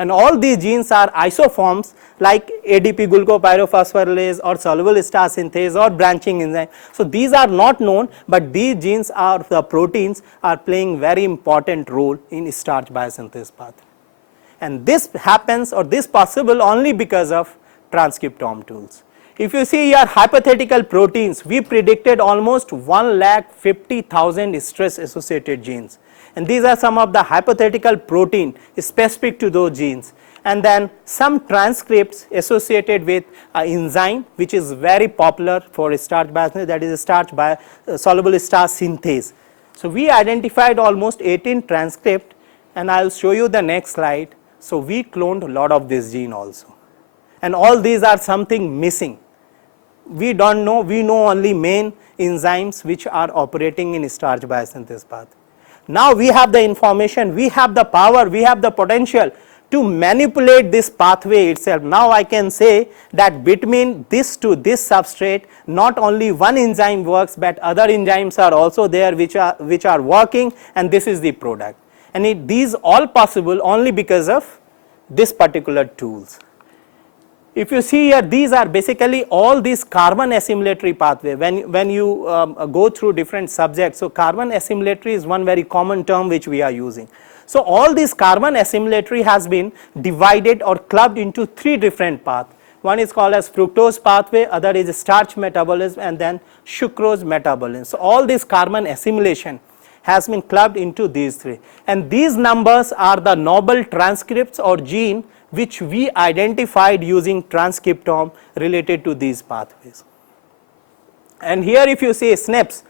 and all these genes are isoforms like ADP glucopyrophosphorylase or soluble starch synthase or branching enzyme. So, these are not known, but these genes are the proteins are playing very important role in starch biosynthesis pathway, and this happens or this possible only because of transcriptome tools. If you see here hypothetical proteins, we predicted almost 1,50,000 stress associated genes, and these are some of the hypothetical protein specific to those genes, and then some transcripts associated with enzyme which is very popular for starch biosynthesis, that is starch soluble starch synthase. So, we identified almost 18 transcript, and I will show you the next slide. So, we cloned a lot of this gene also, and all these are something missing. We do not know, we know only main enzymes which are operating in starch biosynthesis path. Now, we have the information, we have the power, we have the potential to manipulate this pathway itself. Now, I can say that between this to this substrate, not only one enzyme works, but other enzymes are also there which are working, and this is the product. And these all possible only because of this particular tools. If you see here, these are basically all these carbon assimilatory pathway. When you go through different subjects, so carbon assimilatory is one very common term which we are using. So, all this carbon assimilatory has been divided or clubbed into 3 different paths. One is called as fructose pathway, other is starch metabolism, and then sucrose metabolism. So, all this carbon assimilation has been clubbed into these 3, and these numbers are the novel transcripts or gene which we identified using transcriptome related to these pathways. And here if you see SNPs,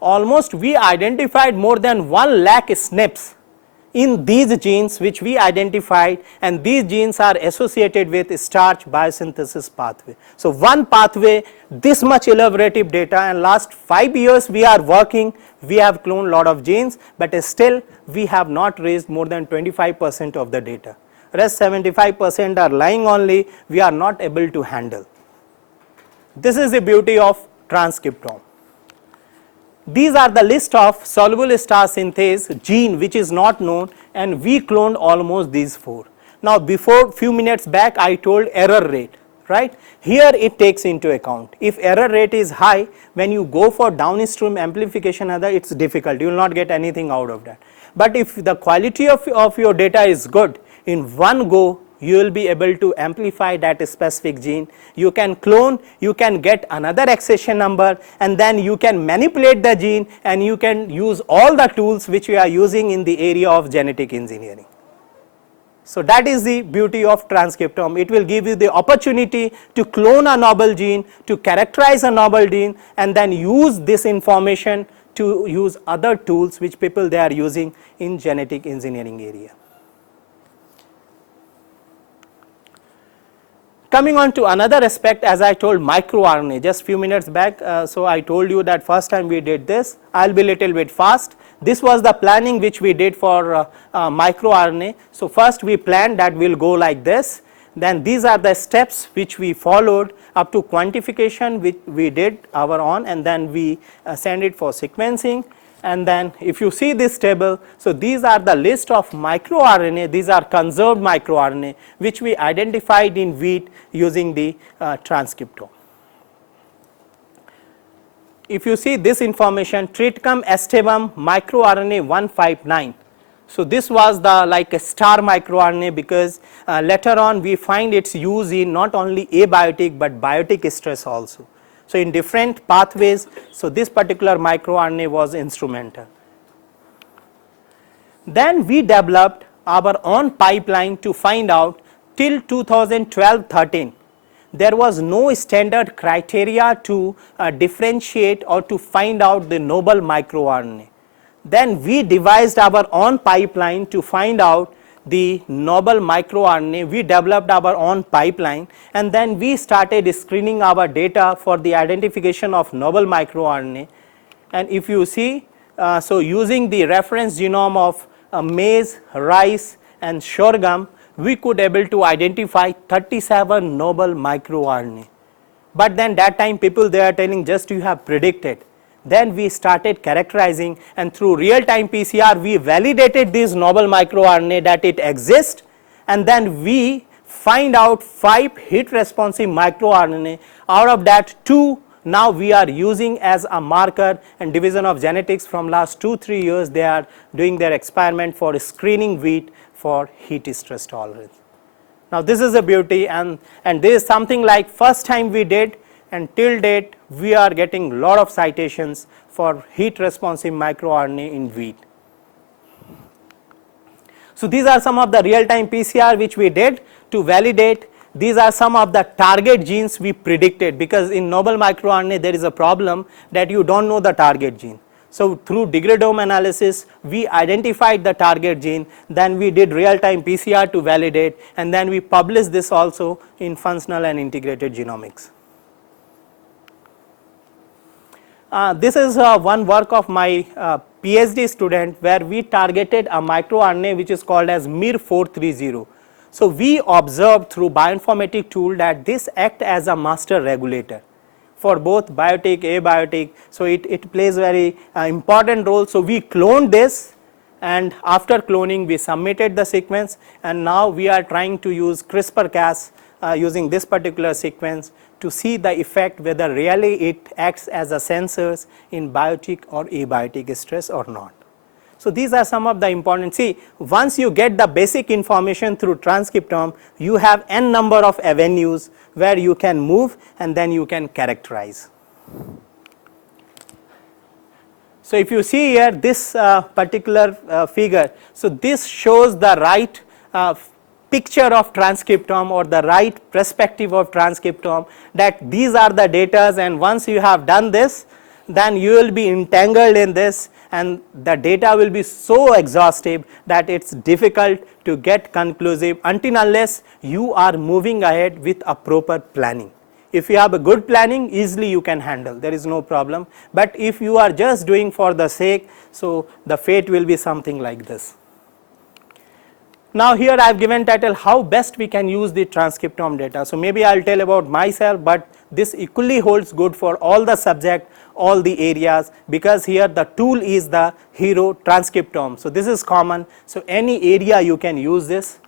almost we identified more than 1 lakh SNPs in these genes which we identified, and these genes are associated with starch biosynthesis pathway. So, one pathway, this much elaborative data, and last 5 years we are working, we have cloned lot of genes, but still we have not raised more than 25% of the data. Rest 75% are lying only, we are not able to handle. This is the beauty of transcriptome. These are the list of soluble starch synthase gene which is not known, and we cloned almost these 4. Now, before few minutes back I told error rate, right? Here it takes into account. If error rate is high, when you go for downstream amplification, it is difficult, you will not get anything out of that. But if the quality of your data is good, in one go you will be able to amplify that specific gene. You can clone, you can get another accession number, and then you can manipulate the gene, and you can use all the tools which we are using in the area of genetic engineering. So, that is the beauty of transcriptome. It will give you the opportunity to clone a novel gene, to characterize a novel gene, and then use this information to use other tools which people they are using in genetic engineering area. Coming on to another aspect, as I told microRNA just few minutes back, so I told you that first time we did this, I will be little bit fast. This was the planning which we did for microRNA. So, first we planned that we will go like this, then these are the steps which we followed up to quantification which we did our own, and then we send it for sequencing. And then if you see this table, so these are the list of microRNA, these are conserved microRNA which we identified in wheat using the transcriptome. If you see this information, Triticum aestivum microRNA 159. So, this was the like a star microRNA, because later on we find its use in not only abiotic but biotic stress also. So, in different pathways, so this particular microRNA was instrumental. Then we developed our own pipeline to find out till 2012-13. There was no standard criteria to differentiate or to find out the noble microRNA. Then we devised our own pipeline to find out the novel microRNA. We developed our own pipeline, and then we started screening our data for the identification of novel microRNA. And if you see, so using the reference genome of maize, rice and sorghum, we could able to identify 37 novel microRNA. But then that time people they are telling just you have predicted. Then we started characterizing, and through real time PCR we validated these novel microRNA that it exists, and then we find out 5 hit responsive microRNA. Out of that 2 now we are using as a marker, and Division of Genetics from last 2-3 years they are doing their experiment for screening wheat for heat stress tolerance. Now this is a beauty, and this is something like first time we did, and till date we are getting lot of citations for heat responsive microRNA in wheat. So these are some of the real time PCR which we did to validate. These are some of the target genes we predicted, because in novel microRNA there is a problem that you don't know the target gene. So through degradome analysis we identified the target gene, then we did real time PCR to validate, and then we published this also in Functional and Integrated Genomics. This is one work of my PhD student where we targeted a microRNA which is called as MIR430. So we observed through bioinformatic tool that this acts as a master regulator for both biotic, abiotic. So it plays very important role. So we cloned this, and after cloning we submitted the sequence, and now we are trying to use CRISPR-Cas using this particular sequence to see the effect whether really it acts as a sensors in biotic or abiotic stress or not. So these are some of the important. See, once you get the basic information through transcriptome, you have n number of avenues where you can move and then you can characterize. So if you see here this particular figure, so this shows the right picture of transcriptome or the right perspective of transcriptome, that these are the data, and once you have done this, then you will be entangled in this, and the data will be so exhaustive that it is difficult to get conclusive until unless you are moving ahead with a proper planning. If you have a good planning, easily you can handle, there is no problem. But if you are just doing for the sake, so the fate will be something like this. Now here I have given title how best we can use the transcriptome data. So maybe I will tell about myself, but this equally holds good for all the subject, all the areas, because here the tool is the hero transcriptome. So this is common, so any area you can use this.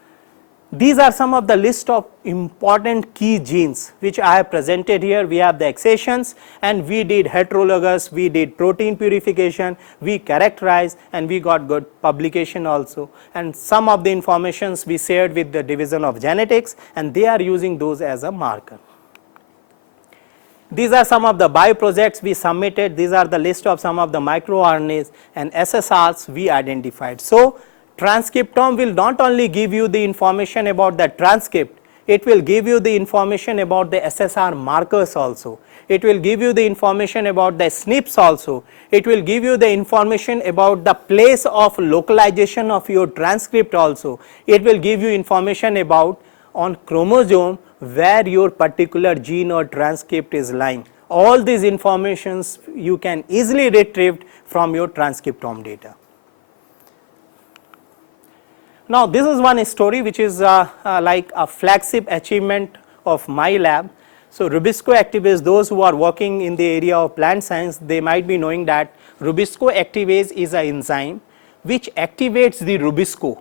These are some of the list of important key genes which I have presented here. We have the accessions, and we did heterologous, we did protein purification, we characterized, and we got good publication also, and some of the informations we shared with the Division of Genetics, and they are using those as a marker. These are some of the bioprojects we submitted. These are the list of some of the microRNAs and SSRs we identified. So transcriptome will not only give you the information about the transcript, it will give you the information about the SSR markers also. It will give you the information about the SNPs also. It will give you the information about the place of localization of your transcript also. It will give you information about on chromosome where your particular gene or transcript is lying. All these informations you can easily retrieve from your transcriptome data. Now this is one story which is like a flagship achievement of my lab. So Rubisco Activase, those who are working in the area of plant science, they might be knowing that Rubisco Activase is an enzyme which activates the Rubisco.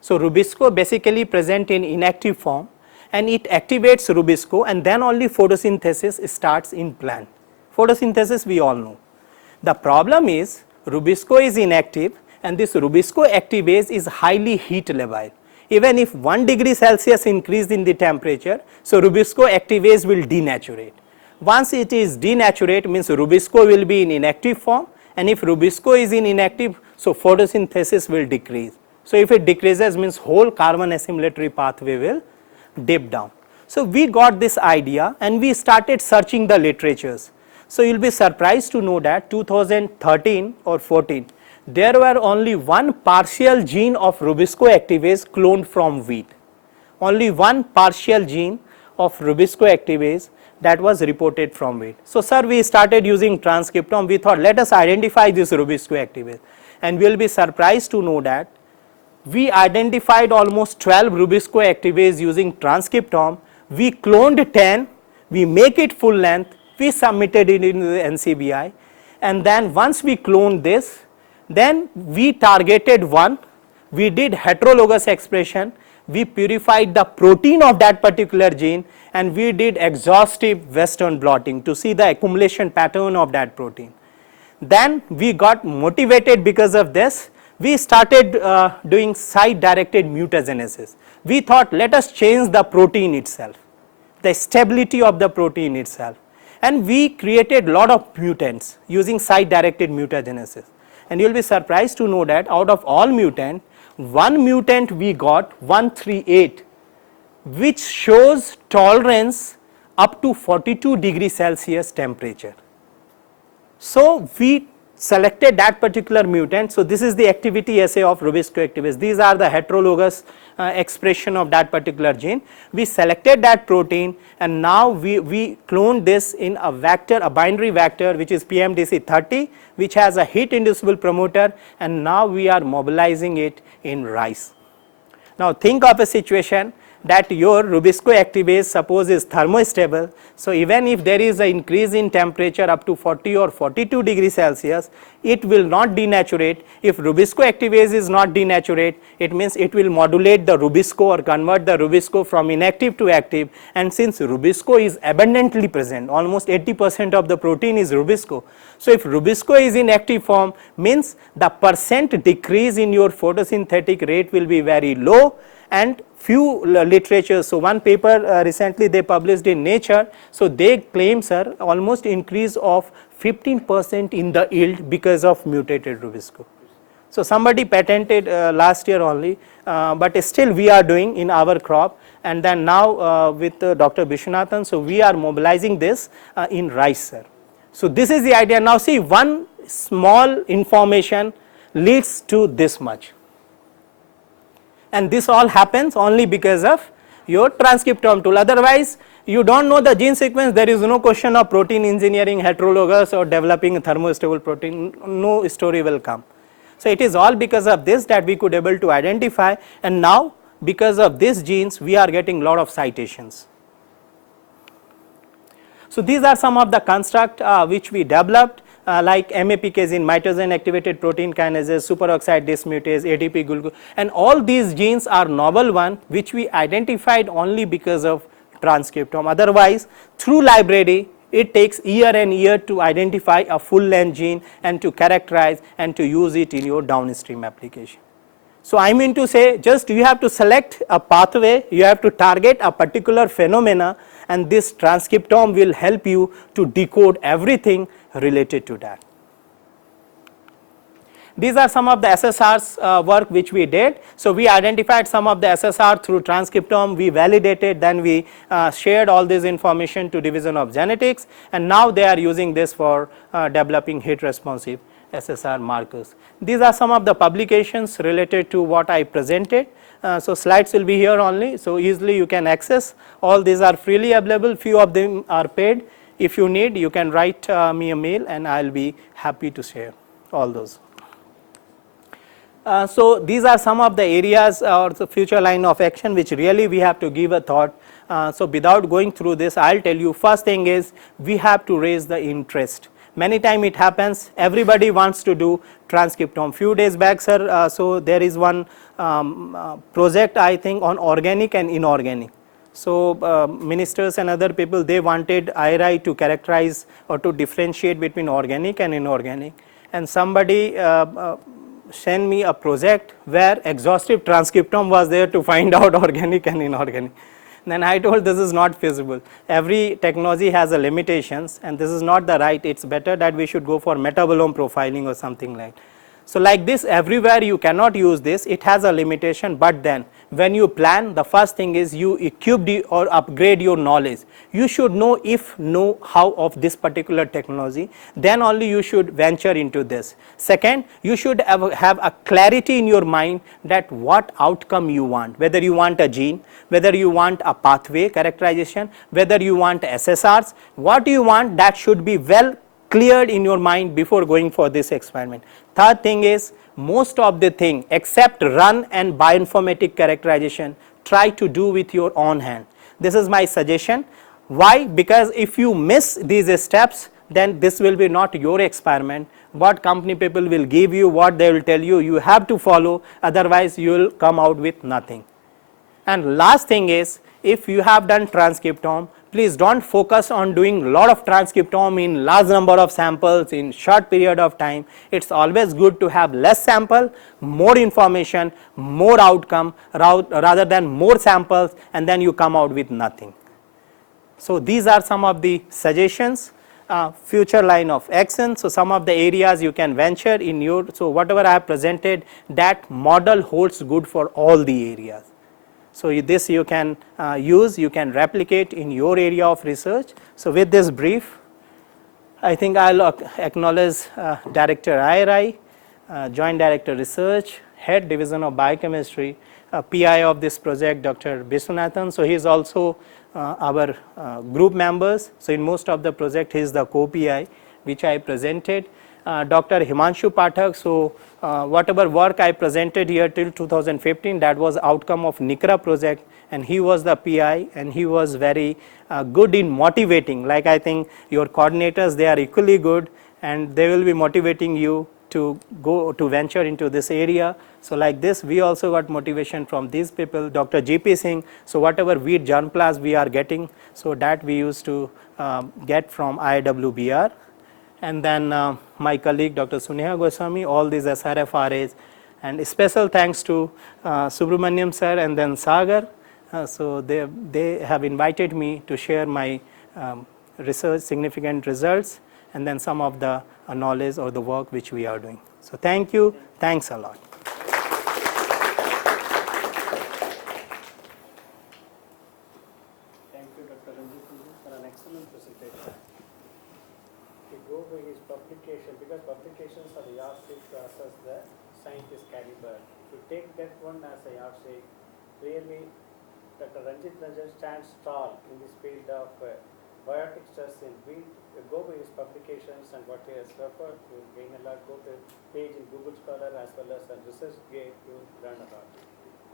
So Rubisco basically present in inactive form, and it activates Rubisco, and then only photosynthesis starts in plant. Photosynthesis we all know. The problem is Rubisco is inactive, and this Rubisco activase is highly heat labile. Even if 1 degree Celsius increase in the temperature, so Rubisco activase will denaturate. Once it is denaturate, means Rubisco will be in inactive form, and if Rubisco is in inactive, so photosynthesis will decrease. So if it decreases, means whole carbon assimilatory pathway will dip down. So we got this idea and we started searching the literatures. So you will be surprised to know that 2013 or 14, there were only one partial gene of Rubisco activase cloned from wheat. Only one partial gene of Rubisco activase that was reported from wheat. So, sir, we started using transcriptome. We thought, let us identify this Rubisco activase, and we will be surprised to know that we identified almost 12 Rubisco activase using transcriptome. We cloned 10, we make it full length, we submitted it into the NCBI, and then once we cloned this, then we targeted one, we did heterologous expression, we purified the protein of that particular gene, and we did exhaustive Western blotting to see the accumulation pattern of that protein. Then we got motivated because of this. We started doing site directed mutagenesis. We thought, let us change the protein itself, the stability of the protein itself, and we created lot of mutants using site directed mutagenesis. And you will be surprised to know that out of all mutant, one mutant we got 138, which shows tolerance up to 42 degrees Celsius temperature. So, we selected that particular mutant. So, this is the activity assay of Rubisco activase. These are the heterologous expression of that particular gene. We selected that protein, and now we cloned this in a vector, a binary vector, which is PMDC30, which has a heat inducible promoter, and now we are mobilizing it in rice. Now, think of a situation that your Rubisco activase suppose is thermostable. So, even if there is an increase in temperature up to 40 or 42 degrees Celsius, it will not denaturate. If Rubisco activase is not denaturate, it means it will modulate the Rubisco or convert the Rubisco from inactive to active, and since Rubisco is abundantly present, almost 80% of the protein is Rubisco. So, if Rubisco is in active form, means the percent decrease in your photosynthetic rate will be very low, and few literature. So, one paper recently they published in Nature. So, they claim, sir, almost increase of 15% in the yield because of mutated Rubisco. So, somebody patented last year only, but still we are doing in our crop, and then now with Dr. Vishwanathan, so we are mobilizing this in rice, sir. So, this is the idea. Now, see, one small information leads to this much, and this all happens only because of your transcriptome tool. Otherwise, you do not know the gene sequence, there is no question of protein engineering, heterologous or developing a thermostable protein, no story will come. So, it is all because of this that we could able to identify, and now because of these genes we are getting lot of citations. So, these are some of the construct which we developed, like MAPKs in mitogen activated protein kinases, superoxide dismutase, ADP glucose, and all these genes are novel one which we identified only because of transcriptome. Otherwise, through library it takes year and year to identify a full length gene and to characterize and to use it in your downstream application. So, I mean to say, just you have to select a pathway, you have to target a particular phenomena, and this transcriptome will help you to decode everything related to that. These are some of the SSR's work which we did. So, we identified some of the SSR through transcriptome, we validated, then we shared all this information to division of genetics, and now they are using this for developing heat responsive SSR markers. These are some of the publications related to what I presented. So, slides will be here only, so easily you can access. All these are freely available, few of them are paid. If you need, you can write me a mail and I will be happy to share all those. So, these are some of the areas or the future line of action which really we have to give a thought. So, without going through this, I will tell you, first thing is we have to raise the interest. Many time it happens, everybody wants to do transcriptome. Few days back, sir, so there is one project I think on organic and inorganic. So, ministers and other people, they wanted IARI to characterize or to differentiate between organic and inorganic, and somebody sent me a project where exhaustive transcriptome was there to find out organic and inorganic. Then I told this is not feasible. Every technology has a limitations, and this is not the right. It's better that we should go for metabolome profiling or something like. So, like this everywhere you cannot use this, it has a limitation, but then when you plan, the first thing is you equip or upgrade your knowledge. You should know how of this particular technology, then only you should venture into this. Second, you should have a clarity in your mind that what outcome you want, whether you want a gene, whether you want a pathway characterization, whether you want SSRs, what you want, that should be well cleared in your mind before going for this experiment. Third thing is, most of the thing except run and bioinformatic characterization, try to do with your own hand. This is my suggestion. Why? Because if you miss these steps, then this will be not your experiment. What company people will give you, what they will tell you, you have to follow, otherwise you will come out with nothing. And last thing is, if you have done transcriptome, please don't focus on doing a lot of transcriptome in large number of samples in short period of time. It's always good to have less sample, more information, more outcome, rather than more samples and then you come out with nothing. So these are some of the suggestions. Future line of action. So some of the areas you can venture in your, so whatever I have presented, that model holds good for all the areas. So this you can use, you can replicate in your area of research. So with this brief, I think I'll acknowledge Director IARI, Joint Director Research, Head Division of Biochemistry, PI of this project, Dr. Viswanathan. So he is also our group members. So in most of the project he is the co-PI which I presented. Dr. Himanshu Pathak, so whatever work I presented here till 2015, that was outcome of NICRA project, and he was the PI and he was very good in motivating. Like I think your coordinators, they are equally good and they will be motivating you to go to venture into this area. So like this, we also got motivation from these people, Dr. GP Singh. So whatever wheat germplasm we are getting, so that we used to get from IWBR. And then my colleague Dr. Suneha Goswami, all these SRFRAs, and special thanks to Subramaniam sir and then Sagar. So they have invited me to share my research significant results and then some of the knowledge or the work which we are doing. So thank you, thanks a lot. Thank you, Dr. Ranjeet, for an excellent presentation. To go by his publication, because publications are the yardstick to assess the scientist caliber. To take that one as a yardstick, really, Dr. Ranjeet stands tall in this field of biotic stress in wheat. Go by his publications and what he has referred to, gain a lot. Go to page in Google Scholar as well as on ResearchGate to learn about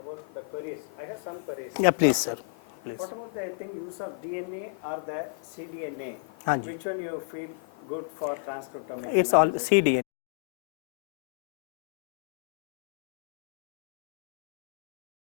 about the queries. I have some queries. Yeah, please sir. Please. What about the use of DNA or the cDNA? Hanji. Which one you feel good for transcriptome? It's all cDNA.